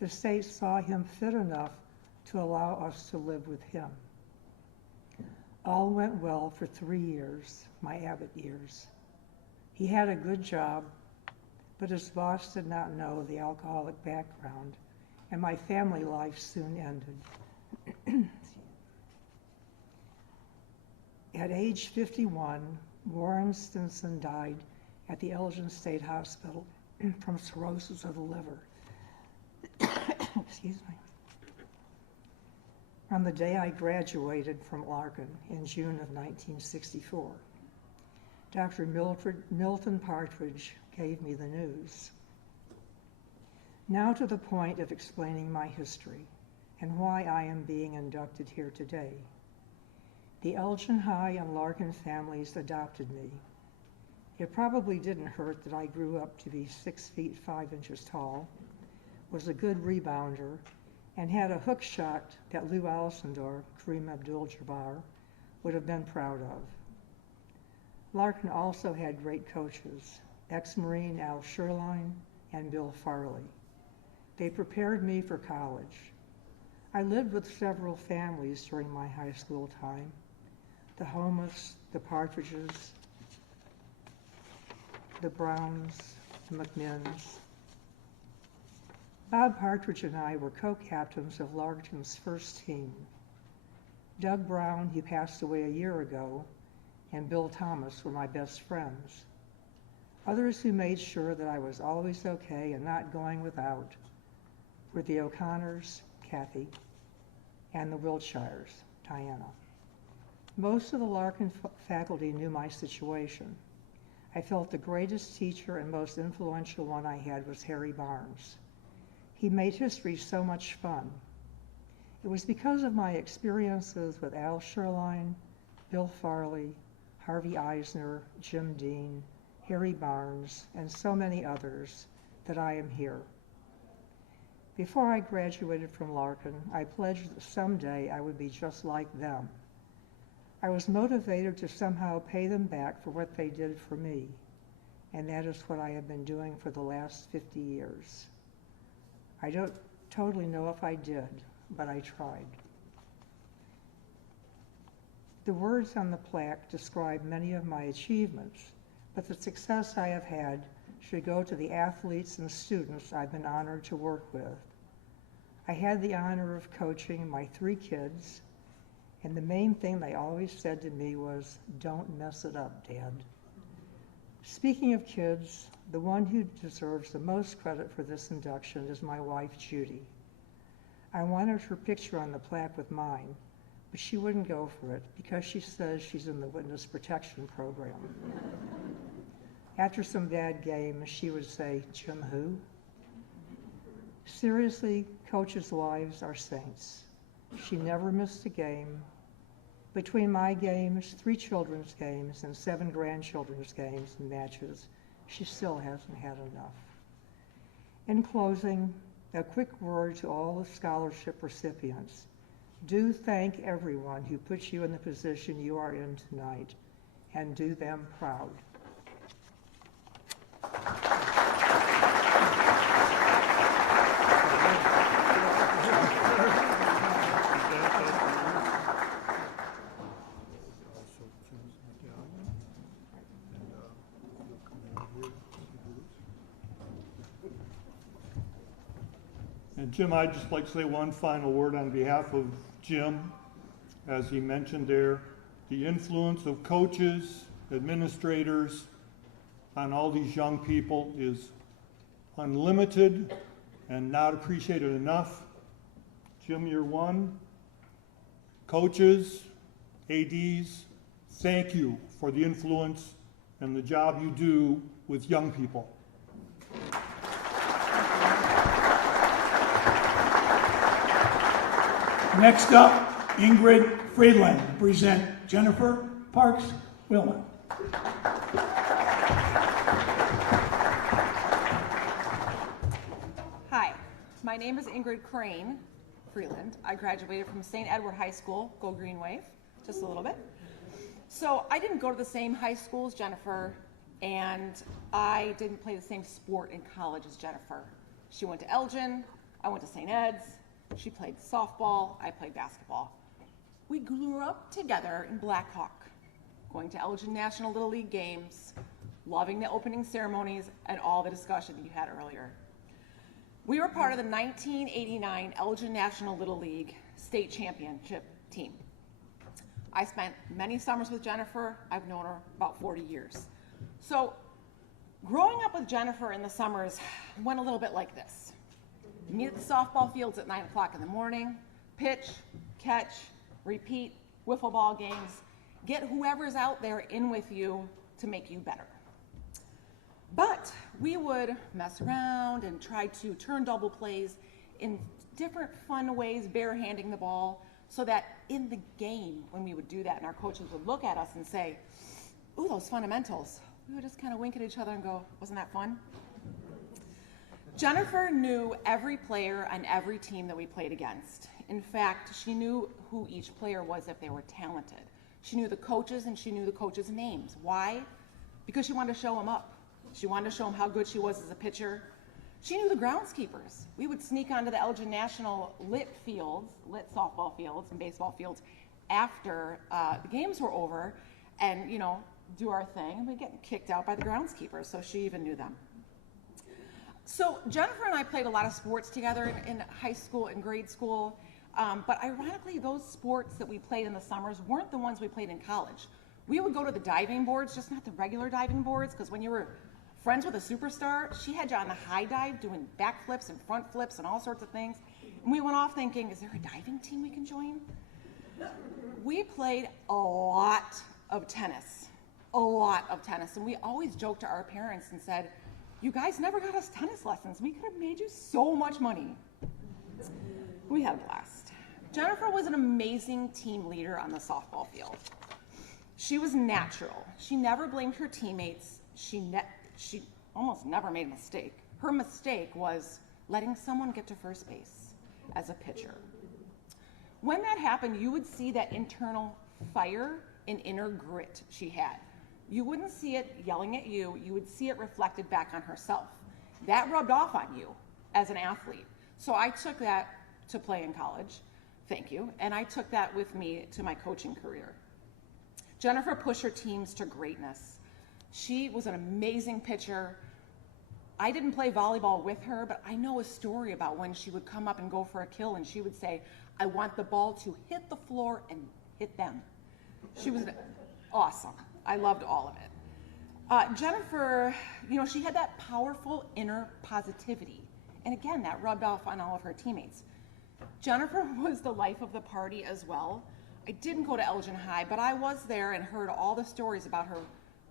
the state saw him fit enough to allow us to live with him. All went well for 3 years, my Abbott years. He had a good job, but his boss did not know the alcoholic background, and my family life soon ended. At age 51, Warren Stinson died at the Elgin State Hospital from cirrhosis of the liver. Excuse me. On the day I graduated from Larkin in June of 1964, Dr. Milton Partridge gave me the news. Now to the point of explaining my history and why I am being inducted here today. The Elgin High and Larkin families adopted me. It probably didn't hurt that I grew up to be 6 feet 5 inches tall, was a good rebounder, and had a hook shot that Lou Alcindor, Kareem Abdul-Jabbar, would have been proud of. Larkin also had great coaches, ex-Marine Al Sherline and Bill Farley. They prepared me for college. I lived with several families during my high school time, the Homas, the Partridges, the Browns, the McMinns. Bob Partridge and I were co-captains of Larkin's first team. Doug Brown, who passed away a year ago, and Bill Thomas were my best friends. Others who made sure that I was always okay and not going without were the O'Connors, Kathy, and the Wiltshires, Diana. Most of the Larkin faculty knew my situation. I felt the greatest teacher and most influential one I had was Harry Barnes. He made history so much fun. It was because of my experiences with Al Sherline, Bill Farley, Harvey Eisner, Jim Dean, Harry Barnes, and so many others that I am here. Before I graduated from Larkin, I pledged that someday I would be just like them. I was motivated to somehow pay them back for what they did for me, and that is what I have been doing for the last 50 years. I don't totally know if I did, but I tried. The words on the plaque describe many of my achievements, but the success I have had should go to the athletes and students I've been honored to work with. I had the honor of coaching my 3 kids, and the main thing they always said to me was, "Don't mess it up, Dad." Speaking of kids, the one who deserves the most credit for this induction is my wife, Judy. I wanted her picture on the plaque with mine, but she wouldn't go for it because she says she's in the witness protection program. After some bad games, she would say, "Jim who?" Seriously, coaches' wives are saints. She never missed a game. Between my games, 3 children's games, and 7 grandchildren's games and matches, she still hasn't had enough. In closing, a quick word to all the scholarship recipients. Do thank everyone who put you in the position you are in tonight, and do them proud. And Jim, I'd just like to say one final word on behalf of Jim. As he mentioned there, the influence of coaches, administrators on all these young people is unlimited and not appreciated enough. Jim, you're one. Coaches, ADs, thank you for the influence and the job you do with young people. Next up, Ingrid Friedland to present Jennifer Parks Willman. Hi, my name is Ingrid Crane Freeland. I graduated from St. Edward High School, go Green Wave, just a little bit. So I didn't go to the same high school as Jennifer, and I didn't play the same sport in college as Jennifer. She went to Elgin, I went to St. Ed's. She played softball, I played basketball. We grew up together in Black Hawk, going to Elgin National Little League games, loving the opening ceremonies and all the discussion you had earlier. We were part of the 1989 Elgin National Little League state championship team. I spent many summers with Jennifer. I've known her about 40 years. So growing up with Jennifer in the summers went a little bit like this. Meet at the softball fields at 9 o'clock in the morning, pitch, catch, repeat, wiffle ball games, get whoever's out there in with you to make you better. But we would mess around and try to turn double plays in different fun ways, barehanding the ball, so that in the game, when we would do that and our coaches would look at us and say, ooh, those fundamentals, we would just kind of wink at each other and go, wasn't that fun? Jennifer knew every player on every team that we played against. In fact, she knew who each player was if they were talented. She knew the coaches and she knew the coaches' names. Why? Because she wanted to show them up. She wanted to show them how good she was as a pitcher. She knew the groundskeepers. We would sneak onto the Elgin National lit softball fields and baseball fields after the games were over and, you know, do our thing. And we'd get kicked out by the groundskeepers, so she even knew them. So Jennifer and I played a lot of sports together in high school and grade school, but ironically, those sports that we played in the summers weren't the ones we played in college. We would go to the diving boards, just not the regular diving boards, because when you were friends with a superstar, she had you on the high dive doing backflips and front flips and all sorts of things. And we went off thinking, is there a diving team we can join? We played a lot of tennis, and we always joked to our parents and said, you guys never got us tennis lessons. We could have made you so much money. We had a blast. Jennifer was an amazing team leader on the softball field. She was natural. She never blamed her teammates. She almost never made a mistake. Her mistake was letting someone get to first base as a pitcher. When that happened, you would see that internal fire and inner grit she had. You wouldn't see it yelling at you. You would see it reflected back on herself. That rubbed off on you as an athlete. So I took that to play in college. Thank you. And I took that with me to my coaching career. Jennifer pushed her teams to greatness. She was an amazing pitcher. I didn't play volleyball with her, but I know a story about when she would come up and go for a kill and she would say, I want the ball to hit the floor and hit them. She was awesome. I loved all of it. Jennifer, you know, she had that powerful inner positivity. And again, that rubbed off on all of her teammates. Jennifer was the life of the party as well. I didn't go to Elgin High, but I was there and heard all the stories about her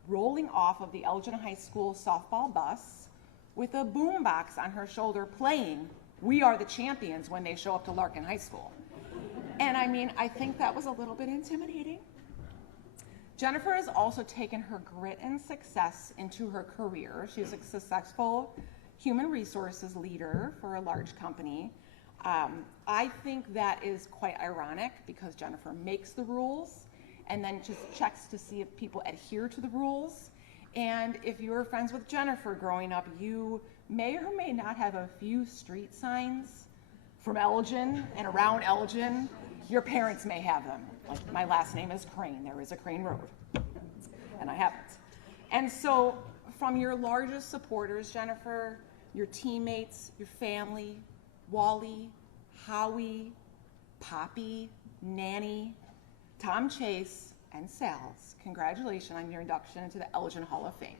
rolling off of the Elgin High School softball bus with a boombox on her shoulder playing We Are the Champions when they show up to Larkin High School. And I mean, I think that was a little bit intimidating. Jennifer has also taken her grit and success into her career. She's a successful human resources leader for a large company. I think that is quite ironic because Jennifer makes the rules and then just checks to see if people adhere to the rules. And if you were friends with Jennifer growing up, you may or may not have a few street signs from Elgin and around Elgin. Your parents may have them. Like, my last name is Crane. There is a Crane Road. And I haven't. And so from your largest supporters, Jennifer, your teammates, your family, Wally, Howie, Poppy, Nanny, Tom Chase, and Sal's, congratulations on your induction into the Elgin Hall of Fame.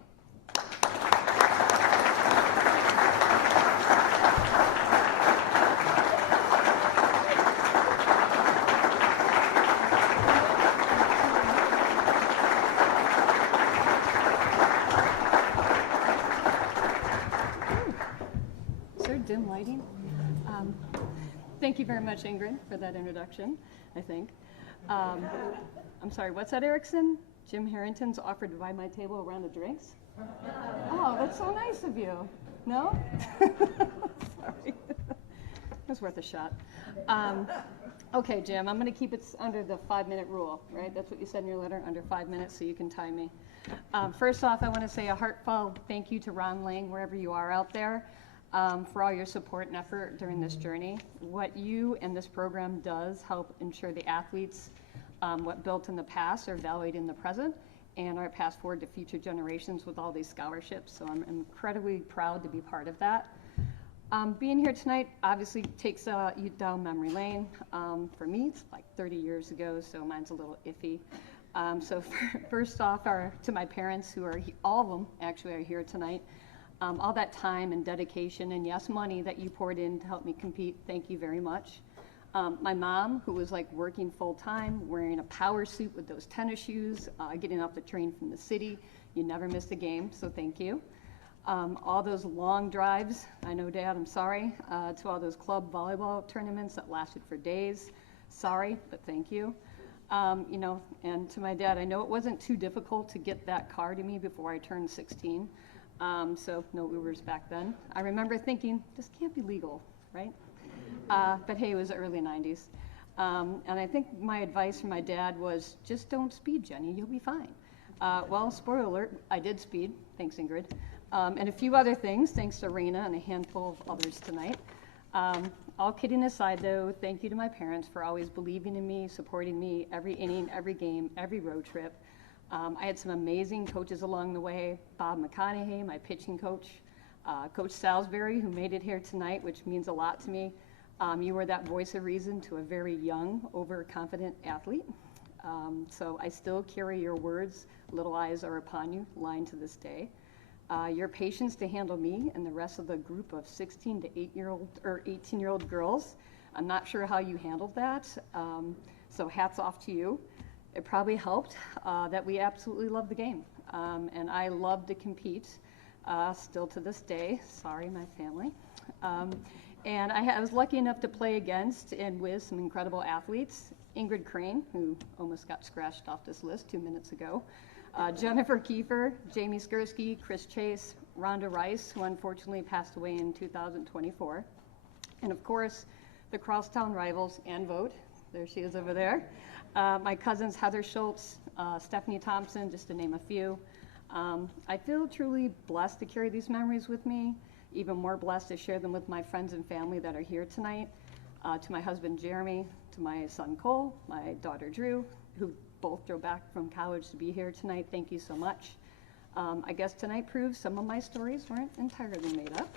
Dim lighting. Thank you very much, Ingrid, for that introduction, I think. I'm sorry, what's that, Erickson? Jim Harrington's offered to buy my table a round of drinks? Oh, that's so nice of you. No? Sorry. It was worth a shot. Okay, Jim, I'm going to keep it under the 5-minute rule, right? That's what you said in your letter, under 5 minutes, so you can time me. First off, I want to say a heartfelt thank you to Ron Lang, wherever you are out there. For all your support and effort during this journey. What you and this program does help ensure the athletes, what built in the past are valued in the present and are passed forward to future generations with all these scholarships. So I'm incredibly proud to be part of that. Being here tonight obviously takes you down memory lane. For me, it's like 30 years ago, so mine's a little iffy. So first off, to my parents, who are, all of them actually are here tonight, all that time and dedication and yes, money that you poured in to help me compete, thank you very much. My mom, who was like working full time, wearing a power suit with those tennis shoes, getting off the train from the city, you never missed a game, so thank you. All those long drives, I know, Dad, I'm sorry, to all those club volleyball tournaments that lasted for days, sorry, but thank you. You know, and to my dad, I know it wasn't too difficult to get that car to me before I turned 16, so no Ubers back then. I remember thinking, this can't be legal, right? But hey, it was the early 90s. And I think my advice from my dad was, just don't speed, Jenny, you'll be fine. Well, spoiler alert, I did speed, thanks Ingrid. And a few other things, thanks to Raina and a handful of others tonight. All kidding aside though, thank you to my parents for always believing in me, supporting me every inning, every game, every road trip. I had some amazing coaches along the way. Bob McConaughey, my pitching coach. Coach Salisbury, who made it here tonight, which means a lot to me. You were that voice of reason to a very young, overconfident athlete. So I still carry your words, little eyes are upon you, line to this day. Your patience to handle me and the rest of the group of 16 to 18-year-old girls. I'm not sure how you handled that, so hats off to you. It probably helped that we absolutely love the game, and I love to compete, still to this day. Sorry, my family. And I was lucky enough to play against and with some incredible athletes. Ingrid Crane, who almost got scratched off this list 2 minutes ago. Jennifer Kiefer, Jamie Skursky, Chris Chase, Rhonda Rice, who unfortunately passed away in 2024. And of course, the Crosstown rivals, Ann Vogt, there she is over there. My cousins Heather Schultz, Stephanie Thompson, just to name a few. I feel truly blessed to carry these memories with me, even more blessed to share them with my friends and family that are here tonight. To my husband Jeremy, to my son Cole, my daughter Drew, who both drove back from college to be here tonight. Thank you so much. I guess tonight proves some of my stories weren't entirely made up.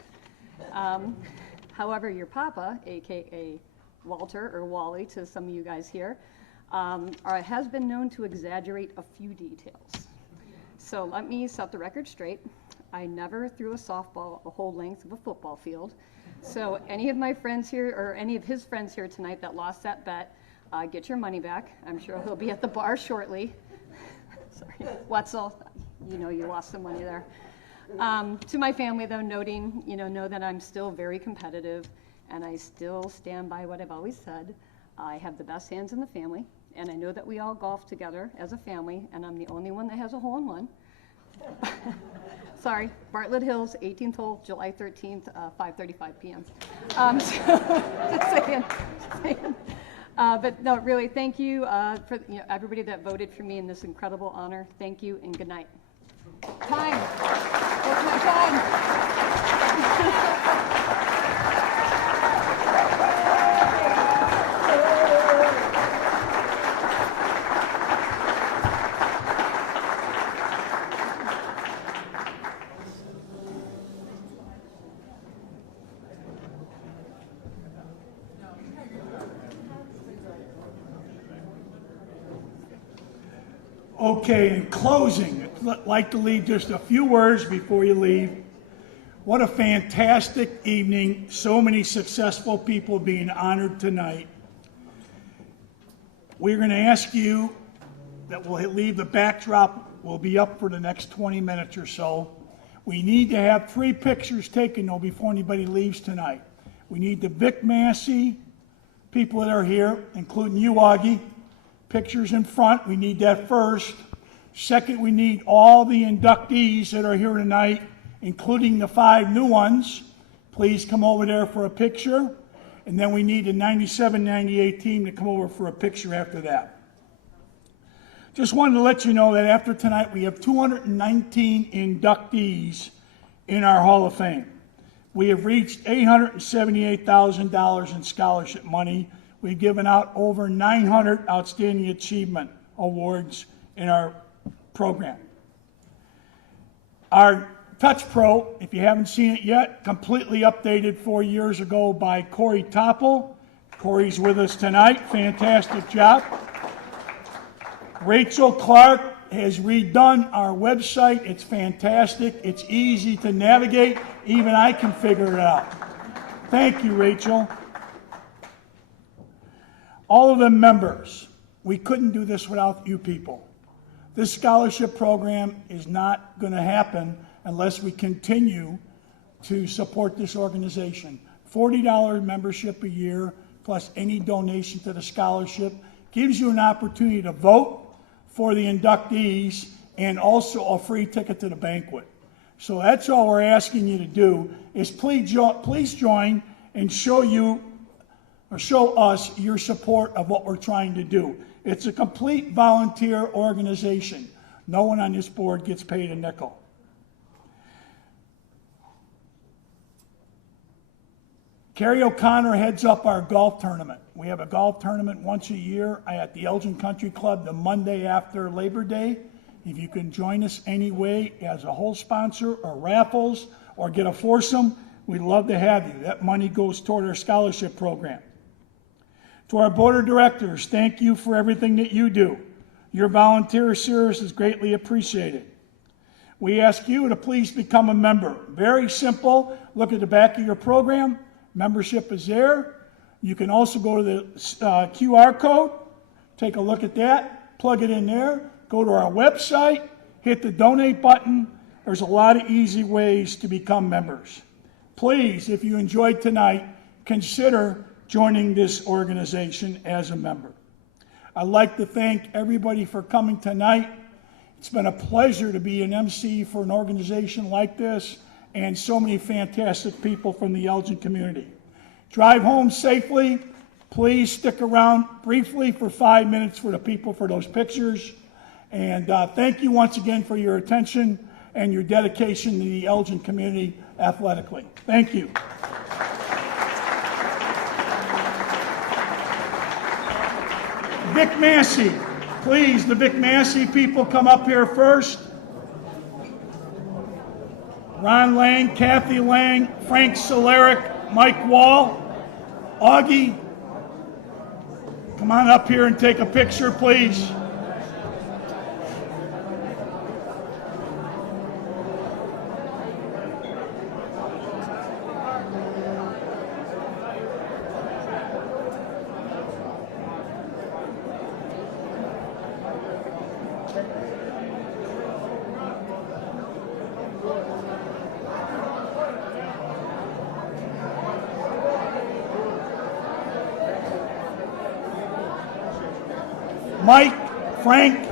However, your papa, AKA Walter or Wally to some of you guys here, has been known to exaggerate a few details. So let me set the record straight. I never threw a softball a whole length of a football field. So any of my friends here, or any of his friends here tonight that lost that bet, get your money back. I'm sure he'll be at the bar shortly. Sorry, Wetzel, you know you lost some money there. To my family though, know that I'm still very competitive and I still stand by what I've always said. I have the best hands in the family, and I know that we all golf together as a family, and I'm the only one that has a hole-in-one. Sorry, Bartlett Hills, 18th hole, July 13th, 5:35 p.m. Just saying. But no, really, thank you for everybody that voted for me in this incredible honor. Thank you, and good night. Time. What's my time? Okay, in closing, I'd like to leave just a few words before you leave. What a fantastic evening. So many successful people being honored tonight. We're going to ask you that we'll leave the backdrop. We'll be up for the next 20 minutes or so. We need to have 3 pictures taken, though, before anybody leaves tonight. We need the Vic Massey people that are here, including you, Augie. Pictures in front, we need that first. Second, we need all the inductees that are here tonight, including the 5 new ones. Please come over there for a picture. And then we need the 97-98 team to come over for a picture after that. Just wanted to let you know that after tonight, we have 219 inductees in our Hall of Fame. We have reached $878,000 in scholarship money. We've given out over 900 Outstanding Achievement Awards in our program. Our Touch Pro, if you haven't seen it yet, completely updated 4 years ago by Corey Topple. Corey's with us tonight. Fantastic job. Rachel Clark has redone our website. It's fantastic. It's easy to navigate. Even I can figure it out. Thank you, Rachel. All of the members, we couldn't do this without you people. This scholarship program is not going to happen unless we continue to support this organization. $40 membership a year plus any donation to the scholarship gives you an opportunity to vote for the inductees and also a free ticket to the banquet. So that's all we're asking you to do is please join and show us your support of what we're trying to do. It's a complete volunteer organization. No one on this board gets paid a nickel. Carrie O'Connor heads up our golf tournament. We have a golf tournament once a year at the Elgin Country Club the Monday after Labor Day. If you can join us anyway as a whole sponsor or raffles or get a foursome, we'd love to have you. That money goes toward our scholarship program. To our board of directors, thank you for everything that you do. Your volunteer service is greatly appreciated. We ask you to please become a member. Very simple. Look at the back of your program. Membership is there. You can also go to the QR code, take a look at that, plug it in there, go to our website, hit the donate button. There's a lot of easy ways to become members. Please, if you enjoyed tonight, consider joining this organization as a member. I'd like to thank everybody for coming tonight. It's been a pleasure to be an MC for an organization like this and so many fantastic people from the Elgin community. Drive home safely. Please stick around briefly for 5 minutes for the people for those pictures. And thank you once again for your attention and your dedication to the Elgin community athletically. Thank you. Vic Massey, please, the Vic Massey people come up here first. Ron Lang, Kathy Lang, Frank Soleric, Mike Wall, Augie, come on up here and take a picture, please. Mike, Frank,